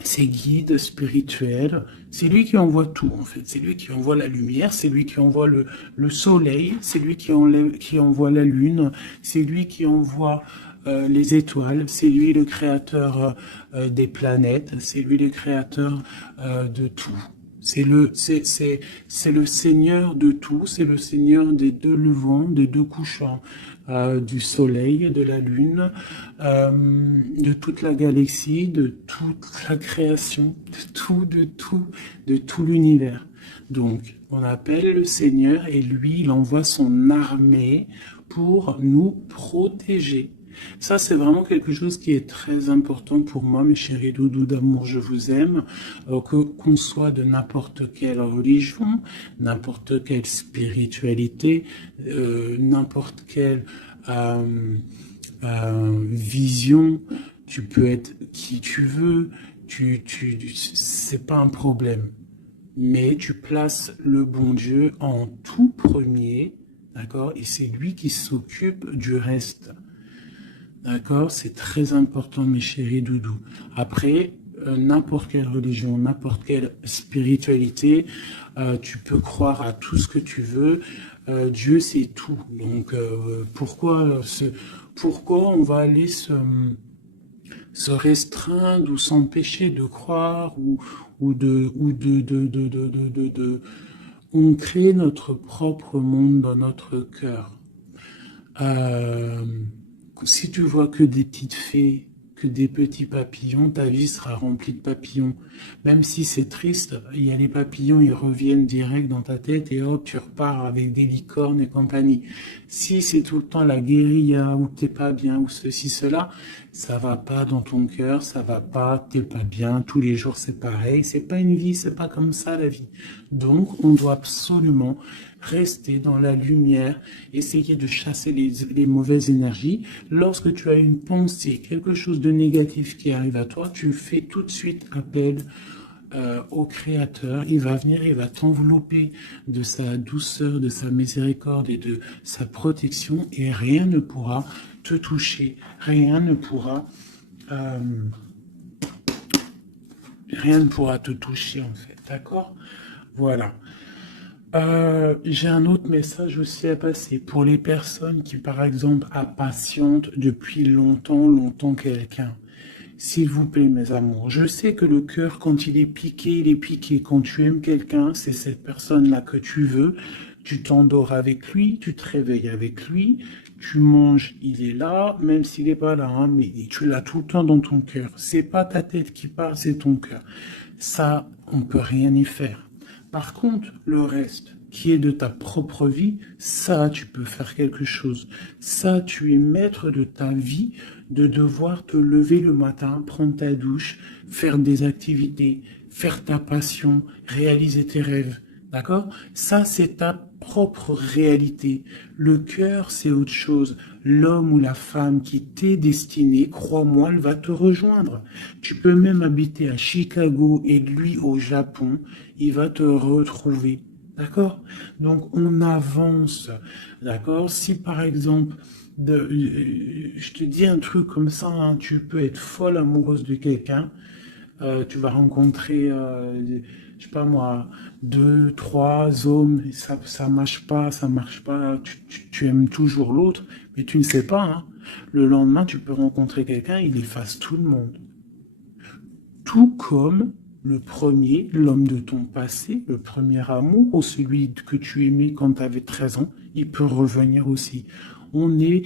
ses guides spirituels. C'est lui qui envoie tout, en fait. C'est lui qui envoie la lumière, c'est lui qui envoie le soleil, c'est lui qui envoie la lune, c'est lui qui envoie les étoiles, c'est lui le créateur des planètes, c'est lui le créateur de tout. C'est le Seigneur de tout, c'est le Seigneur des deux levants, des deux couchants, du soleil, de la lune, de toute la galaxie, de toute la création, de tout l'univers. Donc, on appelle le Seigneur et lui, il envoie son armée pour nous protéger. Ça, c'est vraiment quelque chose qui est très important pour moi, mes chéris doudous d'amour, je vous aime, qu'on soit de n'importe quelle religion, n'importe quelle spiritualité, n'importe quelle vision, tu peux être qui tu veux, c'est pas un problème. Mais tu places le bon Dieu en tout premier, d'accord, et c'est lui qui s'occupe du reste. D'accord? C'est très important, mes chéris doudous. Après, n'importe quelle religion, n'importe quelle spiritualité, tu peux croire à tout ce que tu veux. Dieu, c'est tout. Donc, pourquoi on va aller se restreindre ou s'empêcher de croire on crée notre propre monde dans notre cœur. Si tu vois que des petites fées, que des petits papillons, ta vie sera remplie de papillons. Même si c'est triste, il y a les papillons, ils reviennent direct dans ta tête et hop, tu repars avec des licornes et compagnie. Si c'est tout le temps la guérilla, ou t'es pas bien, ou ceci, cela, ça va pas dans ton cœur, ça va pas, t'es pas bien, tous les jours c'est pareil, c'est pas une vie, c'est pas comme ça la vie. Donc, on doit absolument rester dans la lumière, essayer de chasser les mauvaises énergies. Lorsque tu as une pensée, quelque chose de négatif qui arrive à toi, tu fais tout de suite appel au Créateur. Il va venir, il va t'envelopper de sa douceur, de sa miséricorde et de sa protection et rien ne pourra te toucher, rien ne pourra te toucher en fait, d'accord? Voilà. J'ai un autre message aussi à passer pour les personnes qui, par exemple, impatientent depuis longtemps quelqu'un. S'il vous plaît, mes amours, je sais que le cœur, quand il est piqué, il est piqué. Quand tu aimes quelqu'un, c'est cette personne-là que tu veux. Tu t'endors avec lui, tu te réveilles avec lui, tu manges, il est là, même s'il n'est pas là, hein, mais tu l'as tout le temps dans ton cœur. C'est pas ta tête qui parle, c'est ton cœur. Ça, on peut rien y faire. Par contre, le reste, qui est de ta propre vie, ça, tu peux faire quelque chose. Ça, tu es maître de ta vie, de devoir te lever le matin, prendre ta douche, faire des activités, faire ta passion, réaliser tes rêves. D'accord? Ça, c'est ta propre réalité. Le cœur, c'est autre chose. L'homme ou la femme qui t'est destiné, crois-moi, elle va te rejoindre. Tu peux même habiter à Chicago et lui au Japon, il va te retrouver. D'accord? Donc, on avance. D'accord? Si, par exemple, je te dis un truc comme ça, hein, tu peux être folle amoureuse de quelqu'un, tu vas rencontrer, je sais pas moi, deux, trois hommes, et ça marche pas, tu aimes toujours l'autre, mais tu ne sais pas, hein. Le lendemain, tu peux rencontrer quelqu'un, il efface tout le monde. Tout comme le premier, l'homme de ton passé, le premier amour, ou celui que tu aimais quand tu avais 13 ans, il peut revenir aussi. On est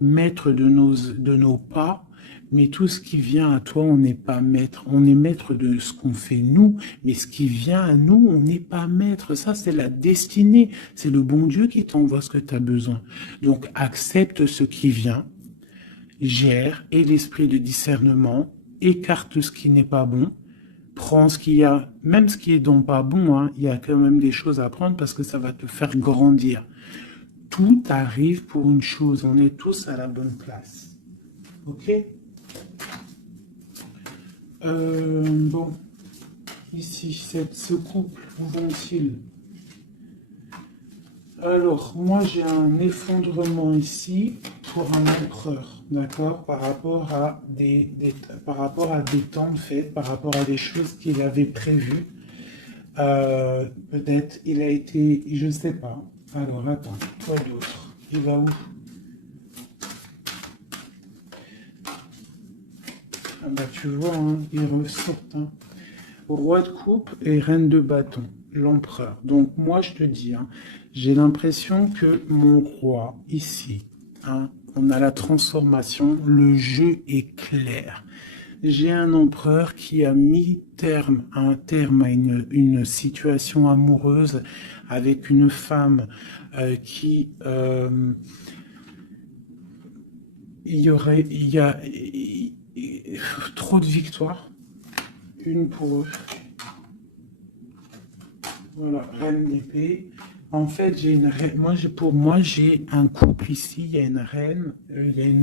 maître de nos pas, mais tout ce qui vient à toi, on n'est pas maître. On est maître de ce qu'on fait nous, mais ce qui vient à nous, on n'est pas maître. Ça, c'est la destinée. C'est le bon Dieu qui t'envoie ce que tu as besoin. Donc, accepte ce qui vient, gère, et l'esprit de discernement, écarte ce qui n'est pas bon, prends ce qu'il y a, même ce qui est donc pas bon, hein, il y a quand même des choses à prendre parce que ça va te faire grandir. Tout arrive pour une chose, on est tous à la bonne place. Ok? Bon, ici, ce couple, où vont-ils? Alors, moi j'ai un effondrement ici pour un empereur, d'accord, par rapport à des temps de fête, par rapport à des choses qu'il avait prévues. Peut-être il a été, je sais pas. Alors attends, quoi d'autre? Il va où? Ah bah tu vois, hein, il ressort. Hein. Roi de coupe et reine de bâton, l'empereur. Donc moi je te dis, hein, j'ai l'impression que mon roi ici, hein, on a la transformation, le jeu est clair. J'ai un empereur qui a mis un terme à une situation amoureuse avec une femme qui il y a trop de victoires, une pour eux. Voilà, reine d'épée. En fait, j'ai une reine. Pour moi, j'ai un couple ici. Il y a une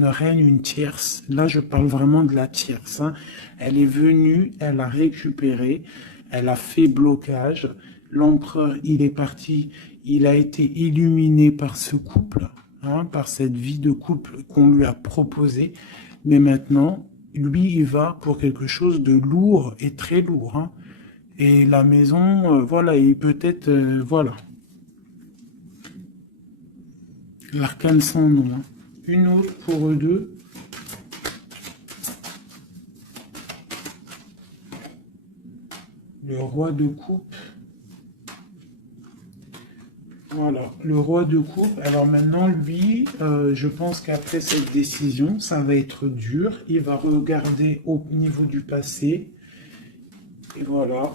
reine, une tierce. Là, je parle vraiment de la tierce. Hein. Elle est venue, elle a récupéré, elle a fait blocage. L'empereur, il est parti. Il a été illuminé par ce couple, hein, par cette vie de couple qu'on lui a proposée. Mais maintenant, lui, il va pour quelque chose de lourd et très lourd. Hein. Et la maison, voilà, et peut-être, voilà. L'arcane sans nom. Hein. Une autre pour eux deux. Le roi de coupe. Voilà, le roi de coupe. Alors maintenant, lui, je pense qu'après cette décision, ça va être dur. Il va regarder au niveau du passé. Et voilà.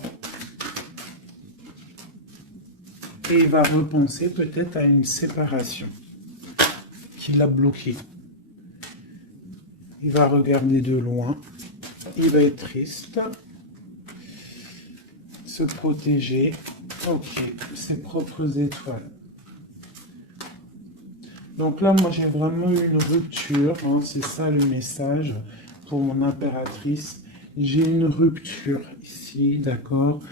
Et il va repenser peut-être à une séparation qui l'a bloqué. Il va regarder de loin. Il va être triste. Se protéger. Ok, ses propres étoiles. Donc là, moi, j'ai vraiment eu une rupture. Hein, c'est ça le message pour mon impératrice. J'ai une rupture ici, d'accord.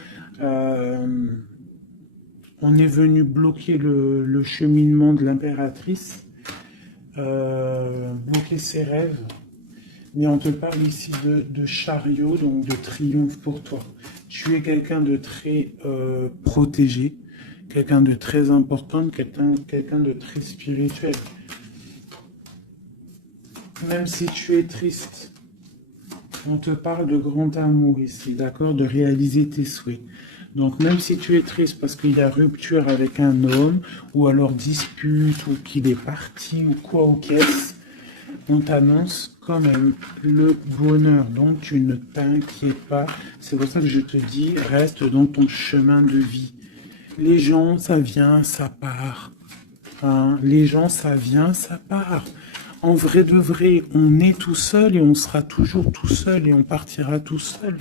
On est venu bloquer le cheminement de l'impératrice, bloquer ses rêves. Mais on te parle ici de chariot, donc de triomphe pour toi. Tu es quelqu'un de très protégé, quelqu'un de très important, quelqu'un de très spirituel. Même si tu es triste, on te parle de grand amour ici, d'accord, de réaliser tes souhaits. Donc même si tu es triste parce qu'il y a rupture avec un homme, ou alors dispute, ou qu'il est parti, ou quoi ou qu'est-ce, on t'annonce quand même le bonheur. Donc tu ne t'inquiètes pas. C'est pour ça que je te dis, reste dans ton chemin de vie. Les gens, ça vient, ça part. Hein, les gens, ça vient, ça part. En vrai de vrai, on est tout seul et on sera toujours tout seul et on partira tout seul.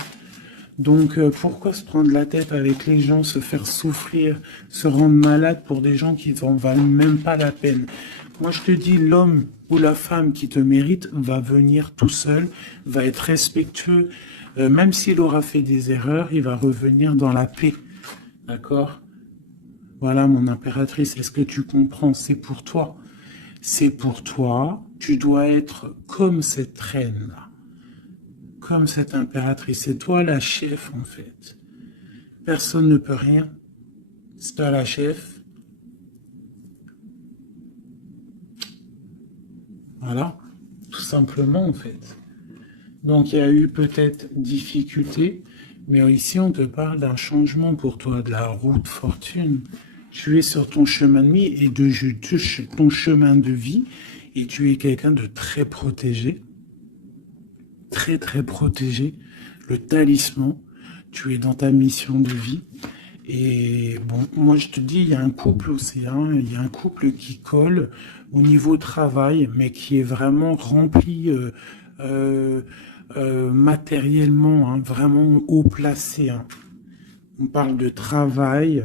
Donc pourquoi se prendre la tête avec les gens, se faire souffrir, se rendre malade pour des gens qui n'en valent même pas la peine? Moi je te dis, l'homme ou la femme qui te mérite va venir tout seul, va être respectueux, même s'il aura fait des erreurs, il va revenir dans la paix. D'accord? Voilà, mon impératrice, est-ce que tu comprends? C'est pour toi. C'est pour toi. Tu dois être comme cette reine-là, comme cette impératrice. C'est toi la chef, en fait. Personne ne peut rien. C'est toi la chef. Voilà, tout simplement, en fait. Donc, il y a eu peut-être difficulté, mais ici, on te parle d'un changement pour toi, de la route fortune. Tu es sur ton chemin de vie et ton chemin de vie, et tu es quelqu'un de très protégé, très, très protégé. Le talisman, tu es dans ta mission de vie. Et bon, moi je te dis, il y a un couple aussi, hein, il y a un couple qui colle au niveau travail, mais qui est vraiment rempli euh, matériellement, hein, vraiment haut placé. Hein. On parle de travail,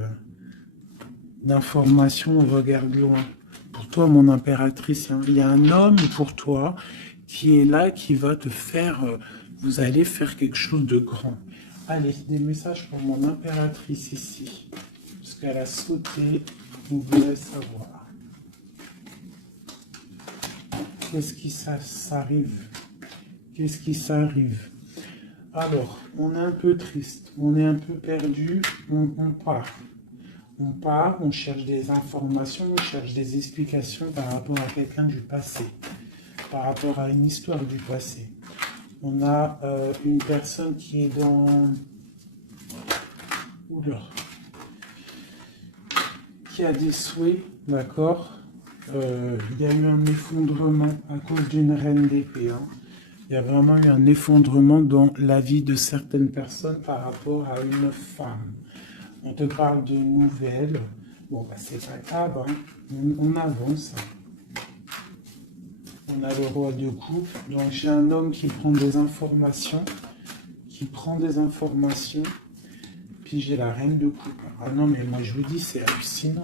d'information, on regarde loin. Pour toi, mon impératrice, hein, il y a un homme pour toi qui est là, qui va te faire, vous allez faire quelque chose de grand. Allez, des messages pour mon impératrice ici. Parce qu'elle a sauté, vous voulez savoir. Qu'est-ce qui s'arrive? Qu'est-ce qui s'arrive? Alors, on est un peu triste, on est un peu perdu, on part. On part, on cherche des informations, on cherche des explications par rapport à quelqu'un du passé, par rapport à une histoire du passé. On a une personne qui est dans... Oula. Qui a des souhaits, d'accord. Il y a eu un effondrement à cause d'une reine d'épée. Hein. Il y a vraiment eu un effondrement dans la vie de certaines personnes par rapport à une femme. On te parle de nouvelles. Bon, bah, c'est pas grave, hein. On avance. On a le roi de coupe. Donc, j'ai un homme qui prend des informations. Puis, j'ai la reine de coupe. Ah non, mais moi, je vous dis, c'est hallucinant.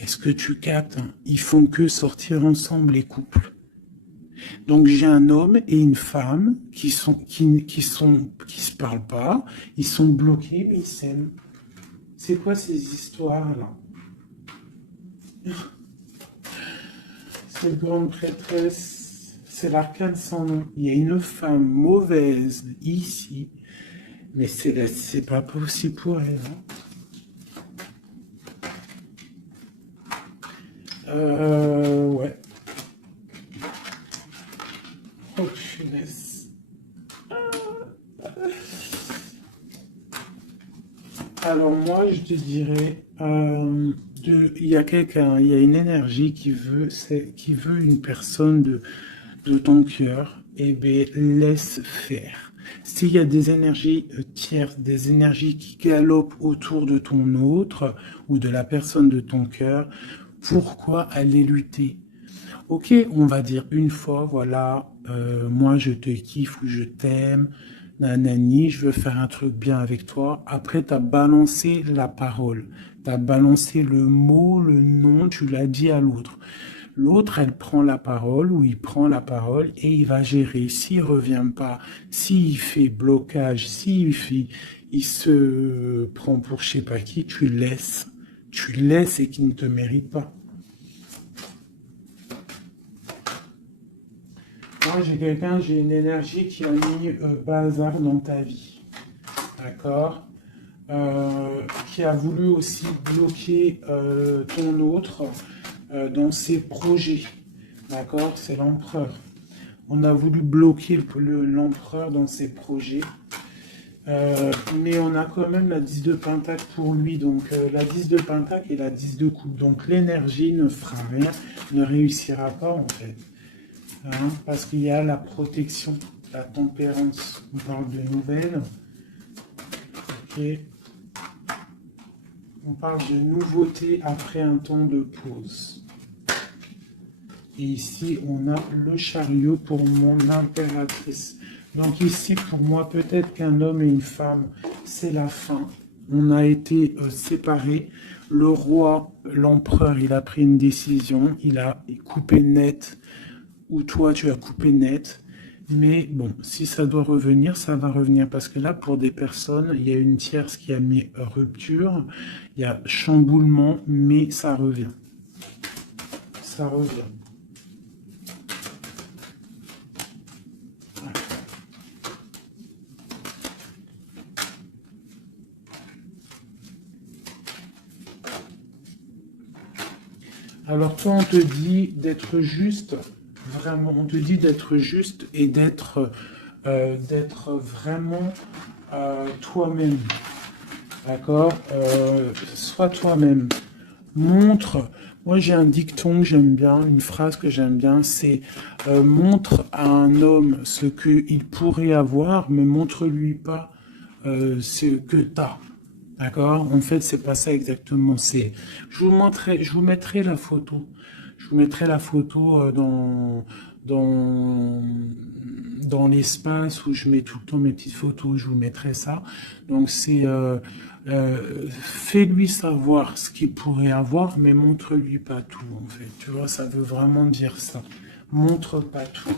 Est-ce que tu captes? Ils font que sortir ensemble, les couples. Donc j'ai un homme et une femme qui se parlent pas, ils sont bloqués mais ils s'aiment. C'est quoi ces histoires là? Cette grande prêtresse, c'est l'arcane sans nom. Il y a une femme mauvaise ici, mais c'est pas possible pour elle. Ouais. Oh, punaise. Alors moi, je te dirais, il y a quelqu'un, il y a une énergie qui veut une personne de ton cœur. Eh bien, laisse faire. S'il y a des énergies tierces, des énergies qui galopent autour de ton autre ou de la personne de ton cœur, pourquoi aller lutter? Ok, on va dire une fois, voilà, moi je te kiffe ou je t'aime, nanani, je veux faire un truc bien avec toi. Après, tu as balancé la parole, tu as balancé le mot, le nom, tu l'as dit à l'autre. L'autre, elle prend la parole ou il prend la parole et il va gérer. S'il revient pas, s'il fait blocage, il se prend pour je sais pas qui, tu laisses. Tu laisses et qu'il ne te mérite pas. Moi, j'ai une énergie qui a mis bazar dans ta vie. D'accord. Qui a voulu aussi bloquer ton autre dans ses projets. D'accord. C'est l'empereur. On a voulu bloquer l'empereur dans ses projets. Mais on a quand même la 10 de pentacle pour lui. Donc la 10 de pentacle et la 10 de coupe. Donc l'énergie ne fera rien, ne réussira pas en fait. Hein, parce qu'il y a la protection, la tempérance. On parle de nouvelles. Ok. On parle de nouveauté après un temps de pause. Et ici, on a le chariot pour mon impératrice. Donc ici, pour moi, peut-être qu'un homme et une femme, c'est la fin. On a été séparés. Le roi, l'empereur, il a pris une décision. Il a coupé net. Ou toi, tu as coupé net. Mais bon, si ça doit revenir, ça va revenir. Parce que là, pour des personnes, il y a une tierce qui a mis rupture, il y a chamboulement, mais ça revient. Ça revient. Alors toi, on te dit d'être juste, vraiment, on te dit d'être juste et d'être vraiment toi-même. D'accord. Sois toi-même. Montre. Moi, j'ai un dicton que j'aime bien, une phrase que j'aime bien, c'est montre à un homme ce qu'il pourrait avoir, mais montre-lui pas ce que tu as. D'accord? En fait, c'est pas ça exactement. Je vous mettrai la photo. Je vous mettrai la photo dans, dans l'espace où je mets tout le temps mes petites photos. Je vous mettrai ça. Donc, fais-lui savoir ce qu'il pourrait avoir, mais montre-lui pas tout, en fait. Tu vois, ça veut vraiment dire ça. Montre pas tout.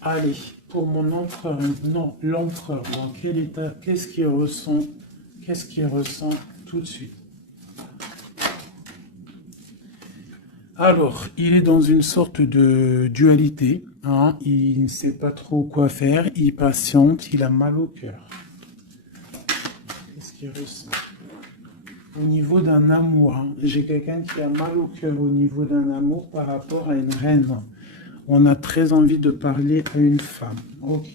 Allez, pour mon empereur, non, l'empereur, dans quel état, qu'est-ce qu'il ressent tout de suite? Alors, il est dans une sorte de dualité, hein, il ne sait pas trop quoi faire, il patiente, il a mal au cœur. Qu'est-ce qu'il ressent? Au niveau d'un amour, hein, j'ai quelqu'un qui a mal au cœur au niveau d'un amour par rapport à une reine. On a très envie de parler à une femme. Ok.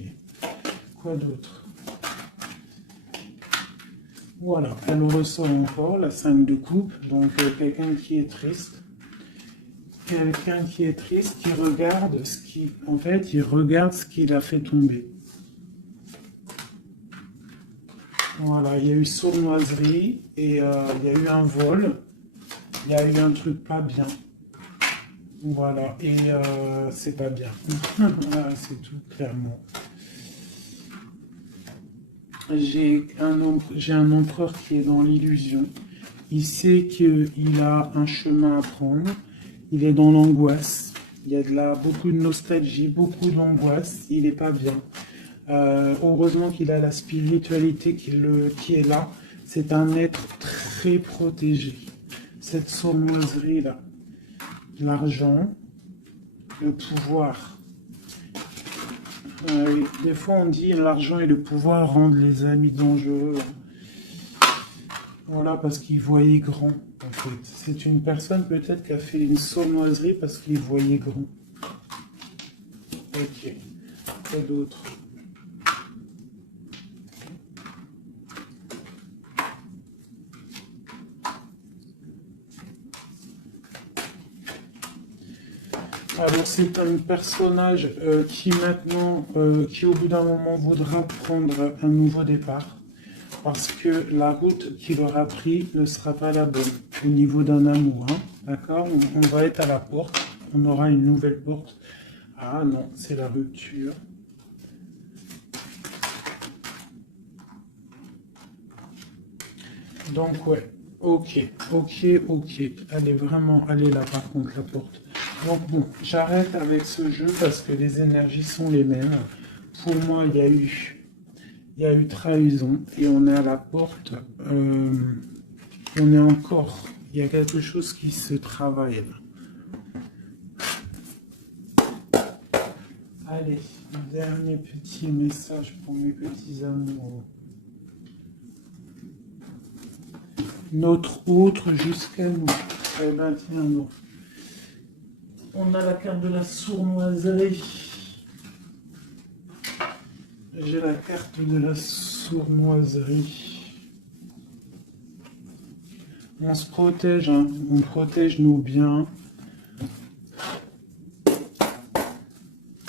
Quoi d'autre? Voilà, elle ressort encore la 5 de coupe. Donc quelqu'un qui est triste. Quelqu'un qui est triste, qui regarde ce qui... En fait, il regarde ce qu'il a fait tomber. Voilà, il y a eu sournoiserie et il y a eu un vol. Il y a eu un truc pas bien. Voilà, et c'est pas bien. Voilà, c'est tout, clairement. J'ai un empereur qui est dans l'illusion. Il sait qu'il a un chemin à prendre. Il est dans l'angoisse. Il y a beaucoup de nostalgie, beaucoup d'angoisse. Il n'est pas bien. Heureusement qu'il a la spiritualité qui est là. C'est un être très protégé. Cette sournoiserie-là. L'argent, le pouvoir. Des fois, on dit l'argent et le pouvoir rendent les amis dangereux. Voilà, parce qu'il voyait grand, en fait. C'est une personne peut-être qui a fait une sournoiserie parce qu'il voyait grand. Ok. Quoi d'autre? Alors c'est un personnage qui maintenant, qui au bout d'un moment voudra prendre un nouveau départ. Parce que la route qu'il aura pris ne sera pas la bonne au niveau d'un amour. Hein. D'accord? On va être à la porte. On aura une nouvelle porte. Ah non, c'est la rupture. Donc ouais, ok. Elle est vraiment, elle est là par contre la porte. Donc bon, j'arrête avec ce jeu parce que les énergies sont les mêmes. Pour moi, il y a eu trahison et on est à la porte. On est encore. Il y a quelque chose qui se travaille là. Allez, un dernier petit message pour mes petits amours. Notre autre jusqu'à nous. Eh ben tiens, non. On a la carte de la sournoiserie. J'ai la carte de la sournoiserie. On se protège, hein. On protège nos biens.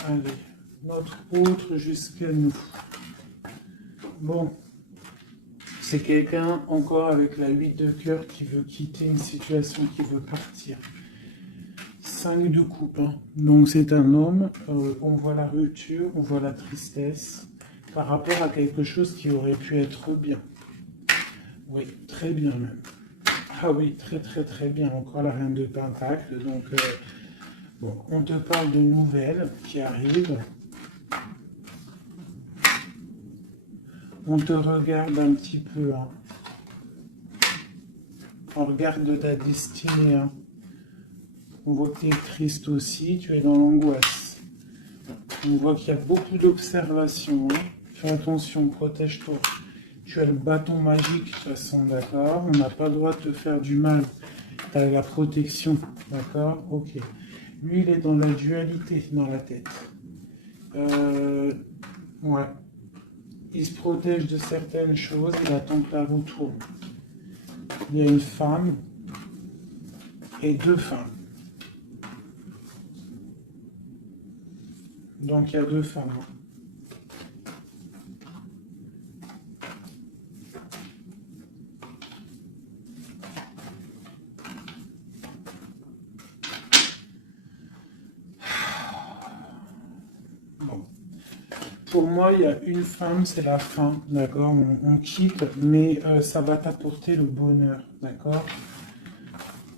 Allez, notre autre jusqu'à nous. Bon, c'est quelqu'un encore avec la 8 de cœur qui veut quitter une situation, qui veut partir. 5 de coupe, hein. Donc c'est un homme, on voit la rupture, on voit la tristesse par rapport à quelque chose qui aurait pu être bien. Oui, très bien même. Ah oui, très bien. Encore la reine de Pentacle, donc Bon, on te parle de nouvelles qui arrivent. On te regarde un petit peu. Hein. On regarde ta destinée. Hein. On voit que tu es triste aussi, tu es dans l'angoisse. On voit qu'il y a beaucoup d'observations. Hein. Fais attention, protège-toi. Tu as le bâton magique, de toute façon, d'accord? On n'a pas le droit de te faire du mal. Tu as la protection, d'accord? Ok. Lui, il est dans la dualité dans la tête. Ouais. Il se protège de certaines choses, il attend que la roue tourne. Il y a une femme et deux femmes. Donc il y a deux femmes. Bon. Pour moi, il y a une femme, c'est la fin, d'accord? On quitte, mais ça va t'apporter le bonheur, d'accord?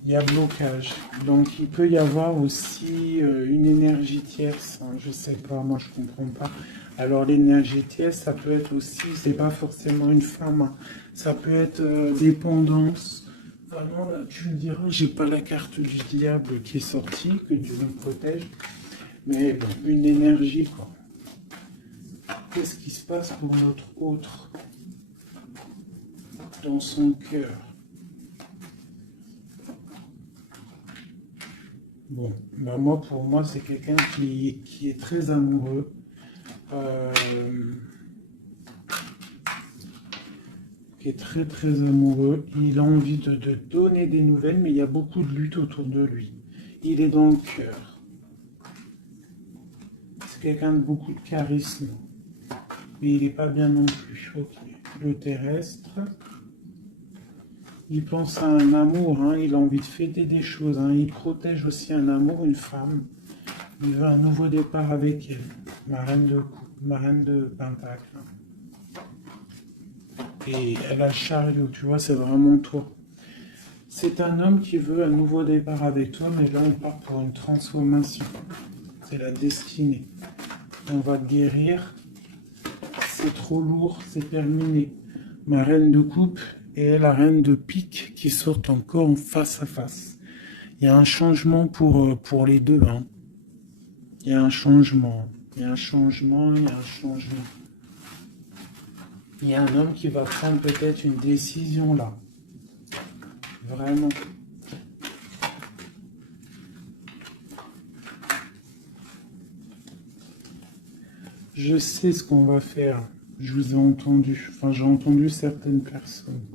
Il y a blocage. Donc il peut y avoir aussi une énergie tierce. Hein, je sais pas, moi je comprends pas. Alors l'énergie tierce, ça peut être aussi, c'est pas forcément une femme. Hein, ça peut être dépendance. Vraiment, là, tu me diras, j'ai pas la carte du diable qui est sortie, que Dieu nous protège. Mais bon, une énergie quoi. Qu'est-ce qui se passe pour notre autre dans son cœur? Bon, ben moi, pour moi, c'est quelqu'un qui est très amoureux. Qui est très très amoureux. Il a envie de donner des nouvelles, mais il y a beaucoup de lutte autour de lui. Il est dans le cœur. C'est quelqu'un de beaucoup de charisme. Mais il n'est pas bien non plus. Ok. Le terrestre. Il pense à un amour, hein. Il a envie de fêter des choses. Hein. Il protège aussi un amour, une femme. Il veut un nouveau départ avec elle. Ma reine de coupe, ma reine de pentacle. Et elle a le chariot, tu vois, c'est vraiment toi. C'est un homme qui veut un nouveau départ avec toi, mais là on part pour une transformation. C'est la destinée. On va guérir. C'est trop lourd, c'est terminé. Ma reine de coupe et la reine de pique qui sortent encore en face à face. Il y a un changement pour les deux. Hein. Il y a un changement. Il y a un changement, il y a un changement. Il y a un homme qui va prendre peut-être une décision là. Vraiment. Je sais ce qu'on va faire. Je vous ai entendu. Enfin, j'ai entendu certaines personnes.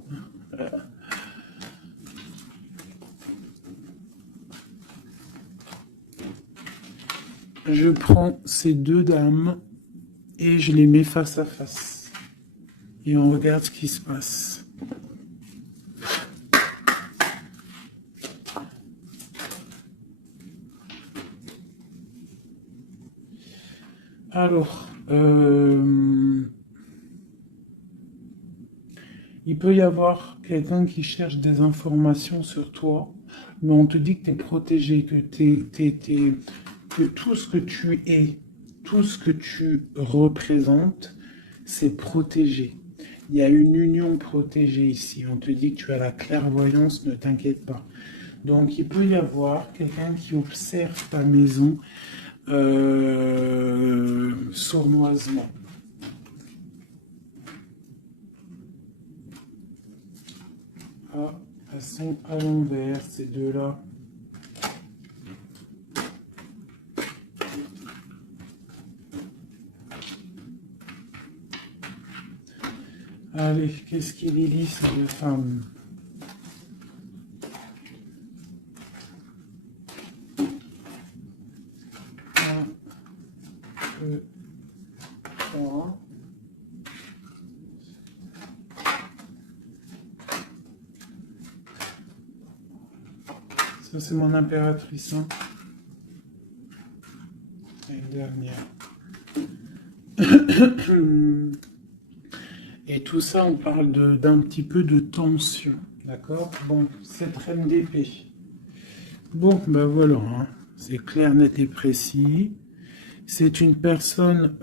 Je prends ces deux dames et je les mets face à face. Et on regarde ce qui se passe. Alors, il peut y avoir quelqu'un qui cherche des informations sur toi, mais on te dit que tu es protégé, que tout ce que tu es, tout ce que tu représentes, c'est protégé. Il y a une union protégée ici. On te dit que tu as la clairvoyance, ne t'inquiète pas. Donc, il peut y avoir quelqu'un qui observe ta maison sournoisement. Ah, elles sont à l'envers, ces deux-là. Allez, qu'est-ce qu'il y lit, ces deux femmes? Un, deux, trois. Ça, c'est mon impératrice. Hein. Et une dernière. Et tout ça, on parle d'un petit peu de tension. D'accord? Bon, cette reine d'épée. Bon, ben voilà. Hein. C'est clair, net et précis. C'est une personne,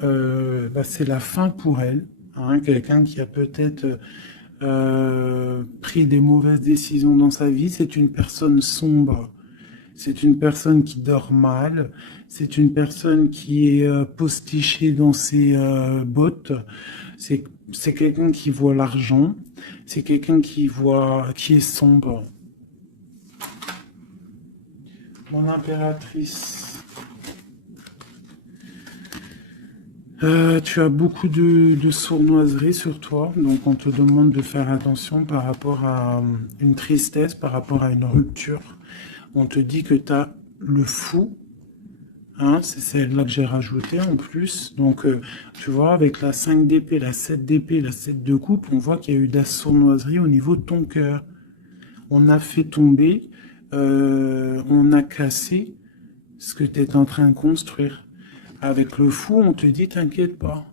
c'est la fin pour elle. Hein, quelqu'un qui a peut-être pris des mauvaises décisions dans sa vie. C'est une personne sombre. C'est une personne qui dort mal. C'est une personne qui est postichée dans ses bottes. C'est quelqu'un qui voit l'argent. C'est quelqu'un qui est sombre. Mon impératrice. Tu as beaucoup de sournoiserie sur toi, donc on te demande de faire attention par rapport à une tristesse, par rapport à une rupture. On te dit que tu as le fou, hein, c'est celle-là que j'ai rajouté en plus. Donc, tu vois, avec la 5 d'épée, la 7 d'épée, la 7 de coupe, on voit qu'il y a eu de la sournoiserie au niveau de ton cœur. On a fait tomber, on a cassé ce que tu es en train de construire. Avec le fou, on te dit, t'inquiète pas.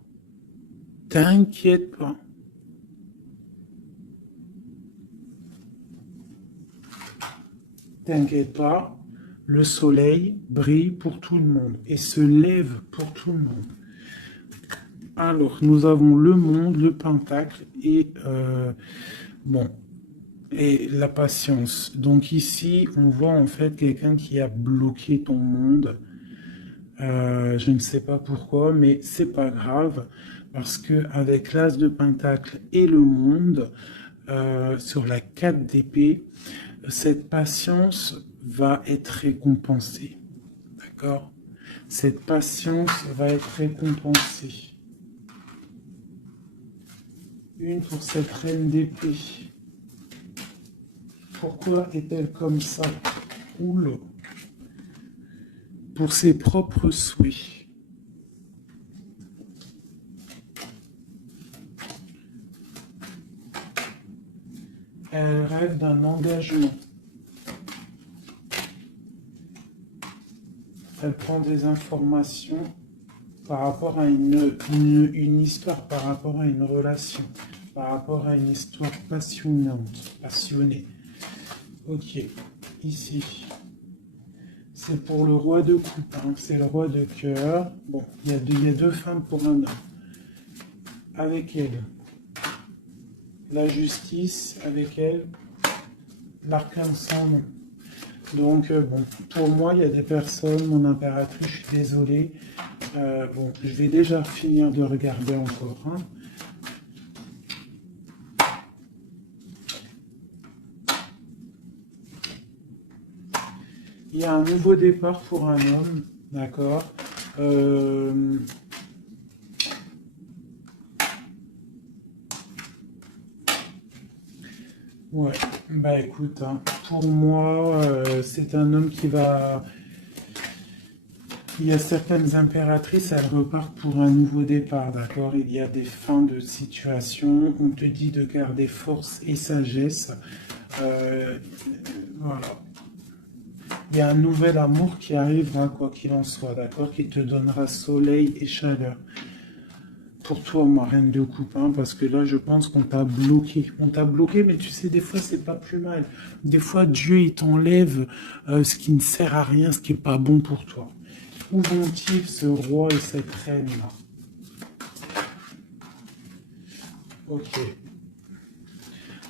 T'inquiète pas. T'inquiète pas. Le soleil brille pour tout le monde et se lève pour tout le monde. Alors, nous avons le monde, le pentacle et et la patience. Donc ici, on voit en fait quelqu'un qui a bloqué ton monde. Je ne sais pas pourquoi, mais c'est pas grave parce que avec l'as de pentacle et le monde sur la 4 d'épée, cette patience va être récompensée. D'accord? Cette patience va être récompensée. Une pour cette reine d'épée. Pourquoi est-elle comme ça? Oula. Pour ses propres souhaits. Elle rêve d'un engagement. Elle prend des informations par rapport à une histoire, par rapport à une relation, par rapport à une histoire passionnée. Ok, ici. C'est pour le roi de coupe, hein. C'est le roi de cœur. Bon, il y a deux femmes pour un homme. Avec elle, la justice, avec elle, l'arcane sans nom. Donc, pour moi, il y a des personnes, mon impératrice, je suis désolé. Je vais déjà finir de regarder encore. Hein. Il y a un nouveau départ pour un homme, d'accord. Ouais, bah écoute, hein, pour moi, c'est un homme qui va... Il y a certaines impératrices, elles repartent pour un nouveau départ, d'accord. Il y a des fins de situation, on te dit de garder force et sagesse. Voilà. Il y a un nouvel amour qui arrivera, quoi qu'il en soit, d'accord, qui te donnera soleil et chaleur. Pour toi, ma reine de coupe, hein, parce que là, je pense qu'on t'a bloqué. On t'a bloqué, mais tu sais, des fois, c'est pas plus mal. Des fois, Dieu, il t'enlève ce qui ne sert à rien, ce qui n'est pas bon pour toi. Où vont-ils, ce roi et cette reine-là? Ok.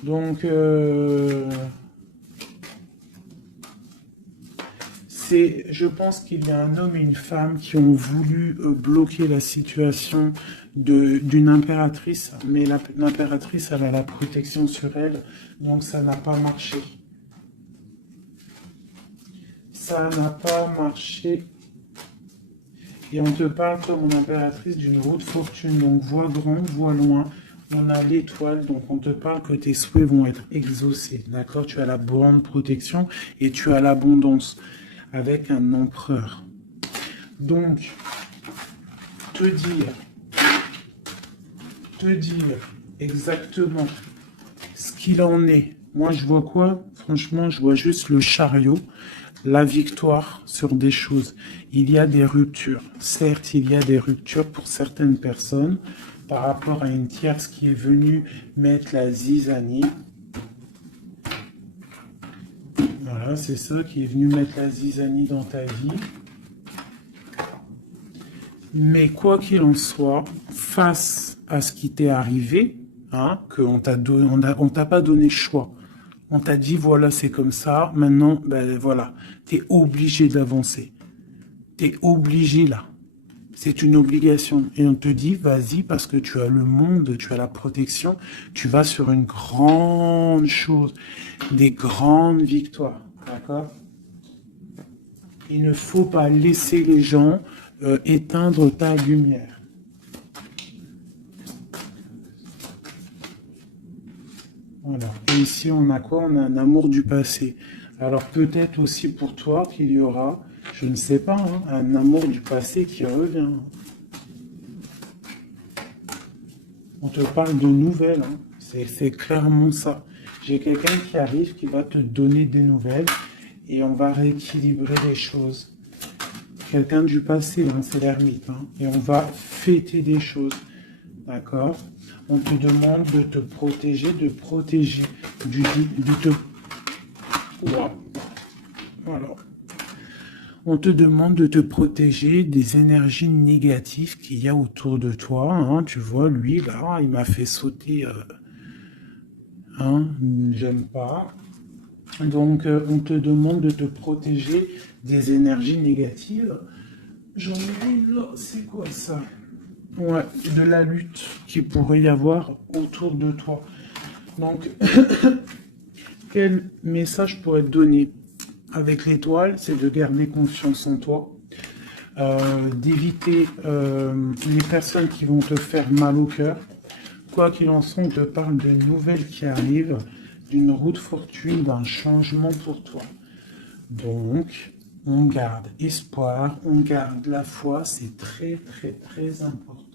Donc, je pense qu'il y a un homme et une femme qui ont voulu bloquer la situation d'une impératrice, mais l'impératrice, elle a la protection sur elle, donc ça n'a pas marché. Ça n'a pas marché. Et on te parle comme une impératrice d'une roue de fortune, donc vois grand, vois loin. On a l'étoile, donc on te parle que tes souhaits vont être exaucés, d'accord? Tu as la bonne protection et tu as l'abondance avec un empereur. Donc, te dire exactement ce qu'il en est. Moi, je vois quoi? Franchement, je vois juste le chariot, la victoire sur des choses. Il y a des ruptures. Certes, il y a des ruptures pour certaines personnes par rapport à une tierce qui est venue mettre la zizanie. Voilà. Voilà, c'est ça qui est venu mettre la zizanie dans ta vie. Mais quoi qu'il en soit, face à ce qui t'est arrivé, hein, qu'on t'a pas donné le choix. On t'a dit, voilà, c'est comme ça. Maintenant, ben voilà, t'es obligé d'avancer. T'es obligé là. C'est une obligation. Et on te dit, vas-y, parce que tu as le monde, tu as la protection, tu vas sur une grande chose, des grandes victoires. D'accord? Il ne faut pas laisser les gens éteindre ta lumière. Voilà. Et ici, on a quoi? On a un amour du passé. Alors peut-être aussi pour toi qu'il y aura, je ne sais pas, hein, un amour du passé qui revient. On te parle de nouvelles. Hein. C'est clairement ça. J'ai quelqu'un qui arrive, qui va te donner des nouvelles et on va rééquilibrer les choses. Quelqu'un du passé, hein, c'est l'ermite. Hein, et on va fêter des choses. D'accord? On te demande de te protéger, voilà. On te demande de te protéger des énergies négatives qu'il y a autour de toi. Hein. Tu vois, lui, là, il m'a fait sauter. Hein, j'aime pas. Donc, on te demande de te protéger des énergies négatives. J'en ai une là, c'est quoi ça? Ouais, de la lutte qu'il pourrait y avoir autour de toi. Donc, quel message pourrait te donner avec l'étoile? C'est de garder confiance en toi, d'éviter les personnes qui vont te faire mal au cœur. Quoi qu'il en soit, on te parle de nouvelles qui arrivent, d'une route fortune, d'un changement pour toi. Donc, on garde espoir, on garde la foi, c'est très très très important.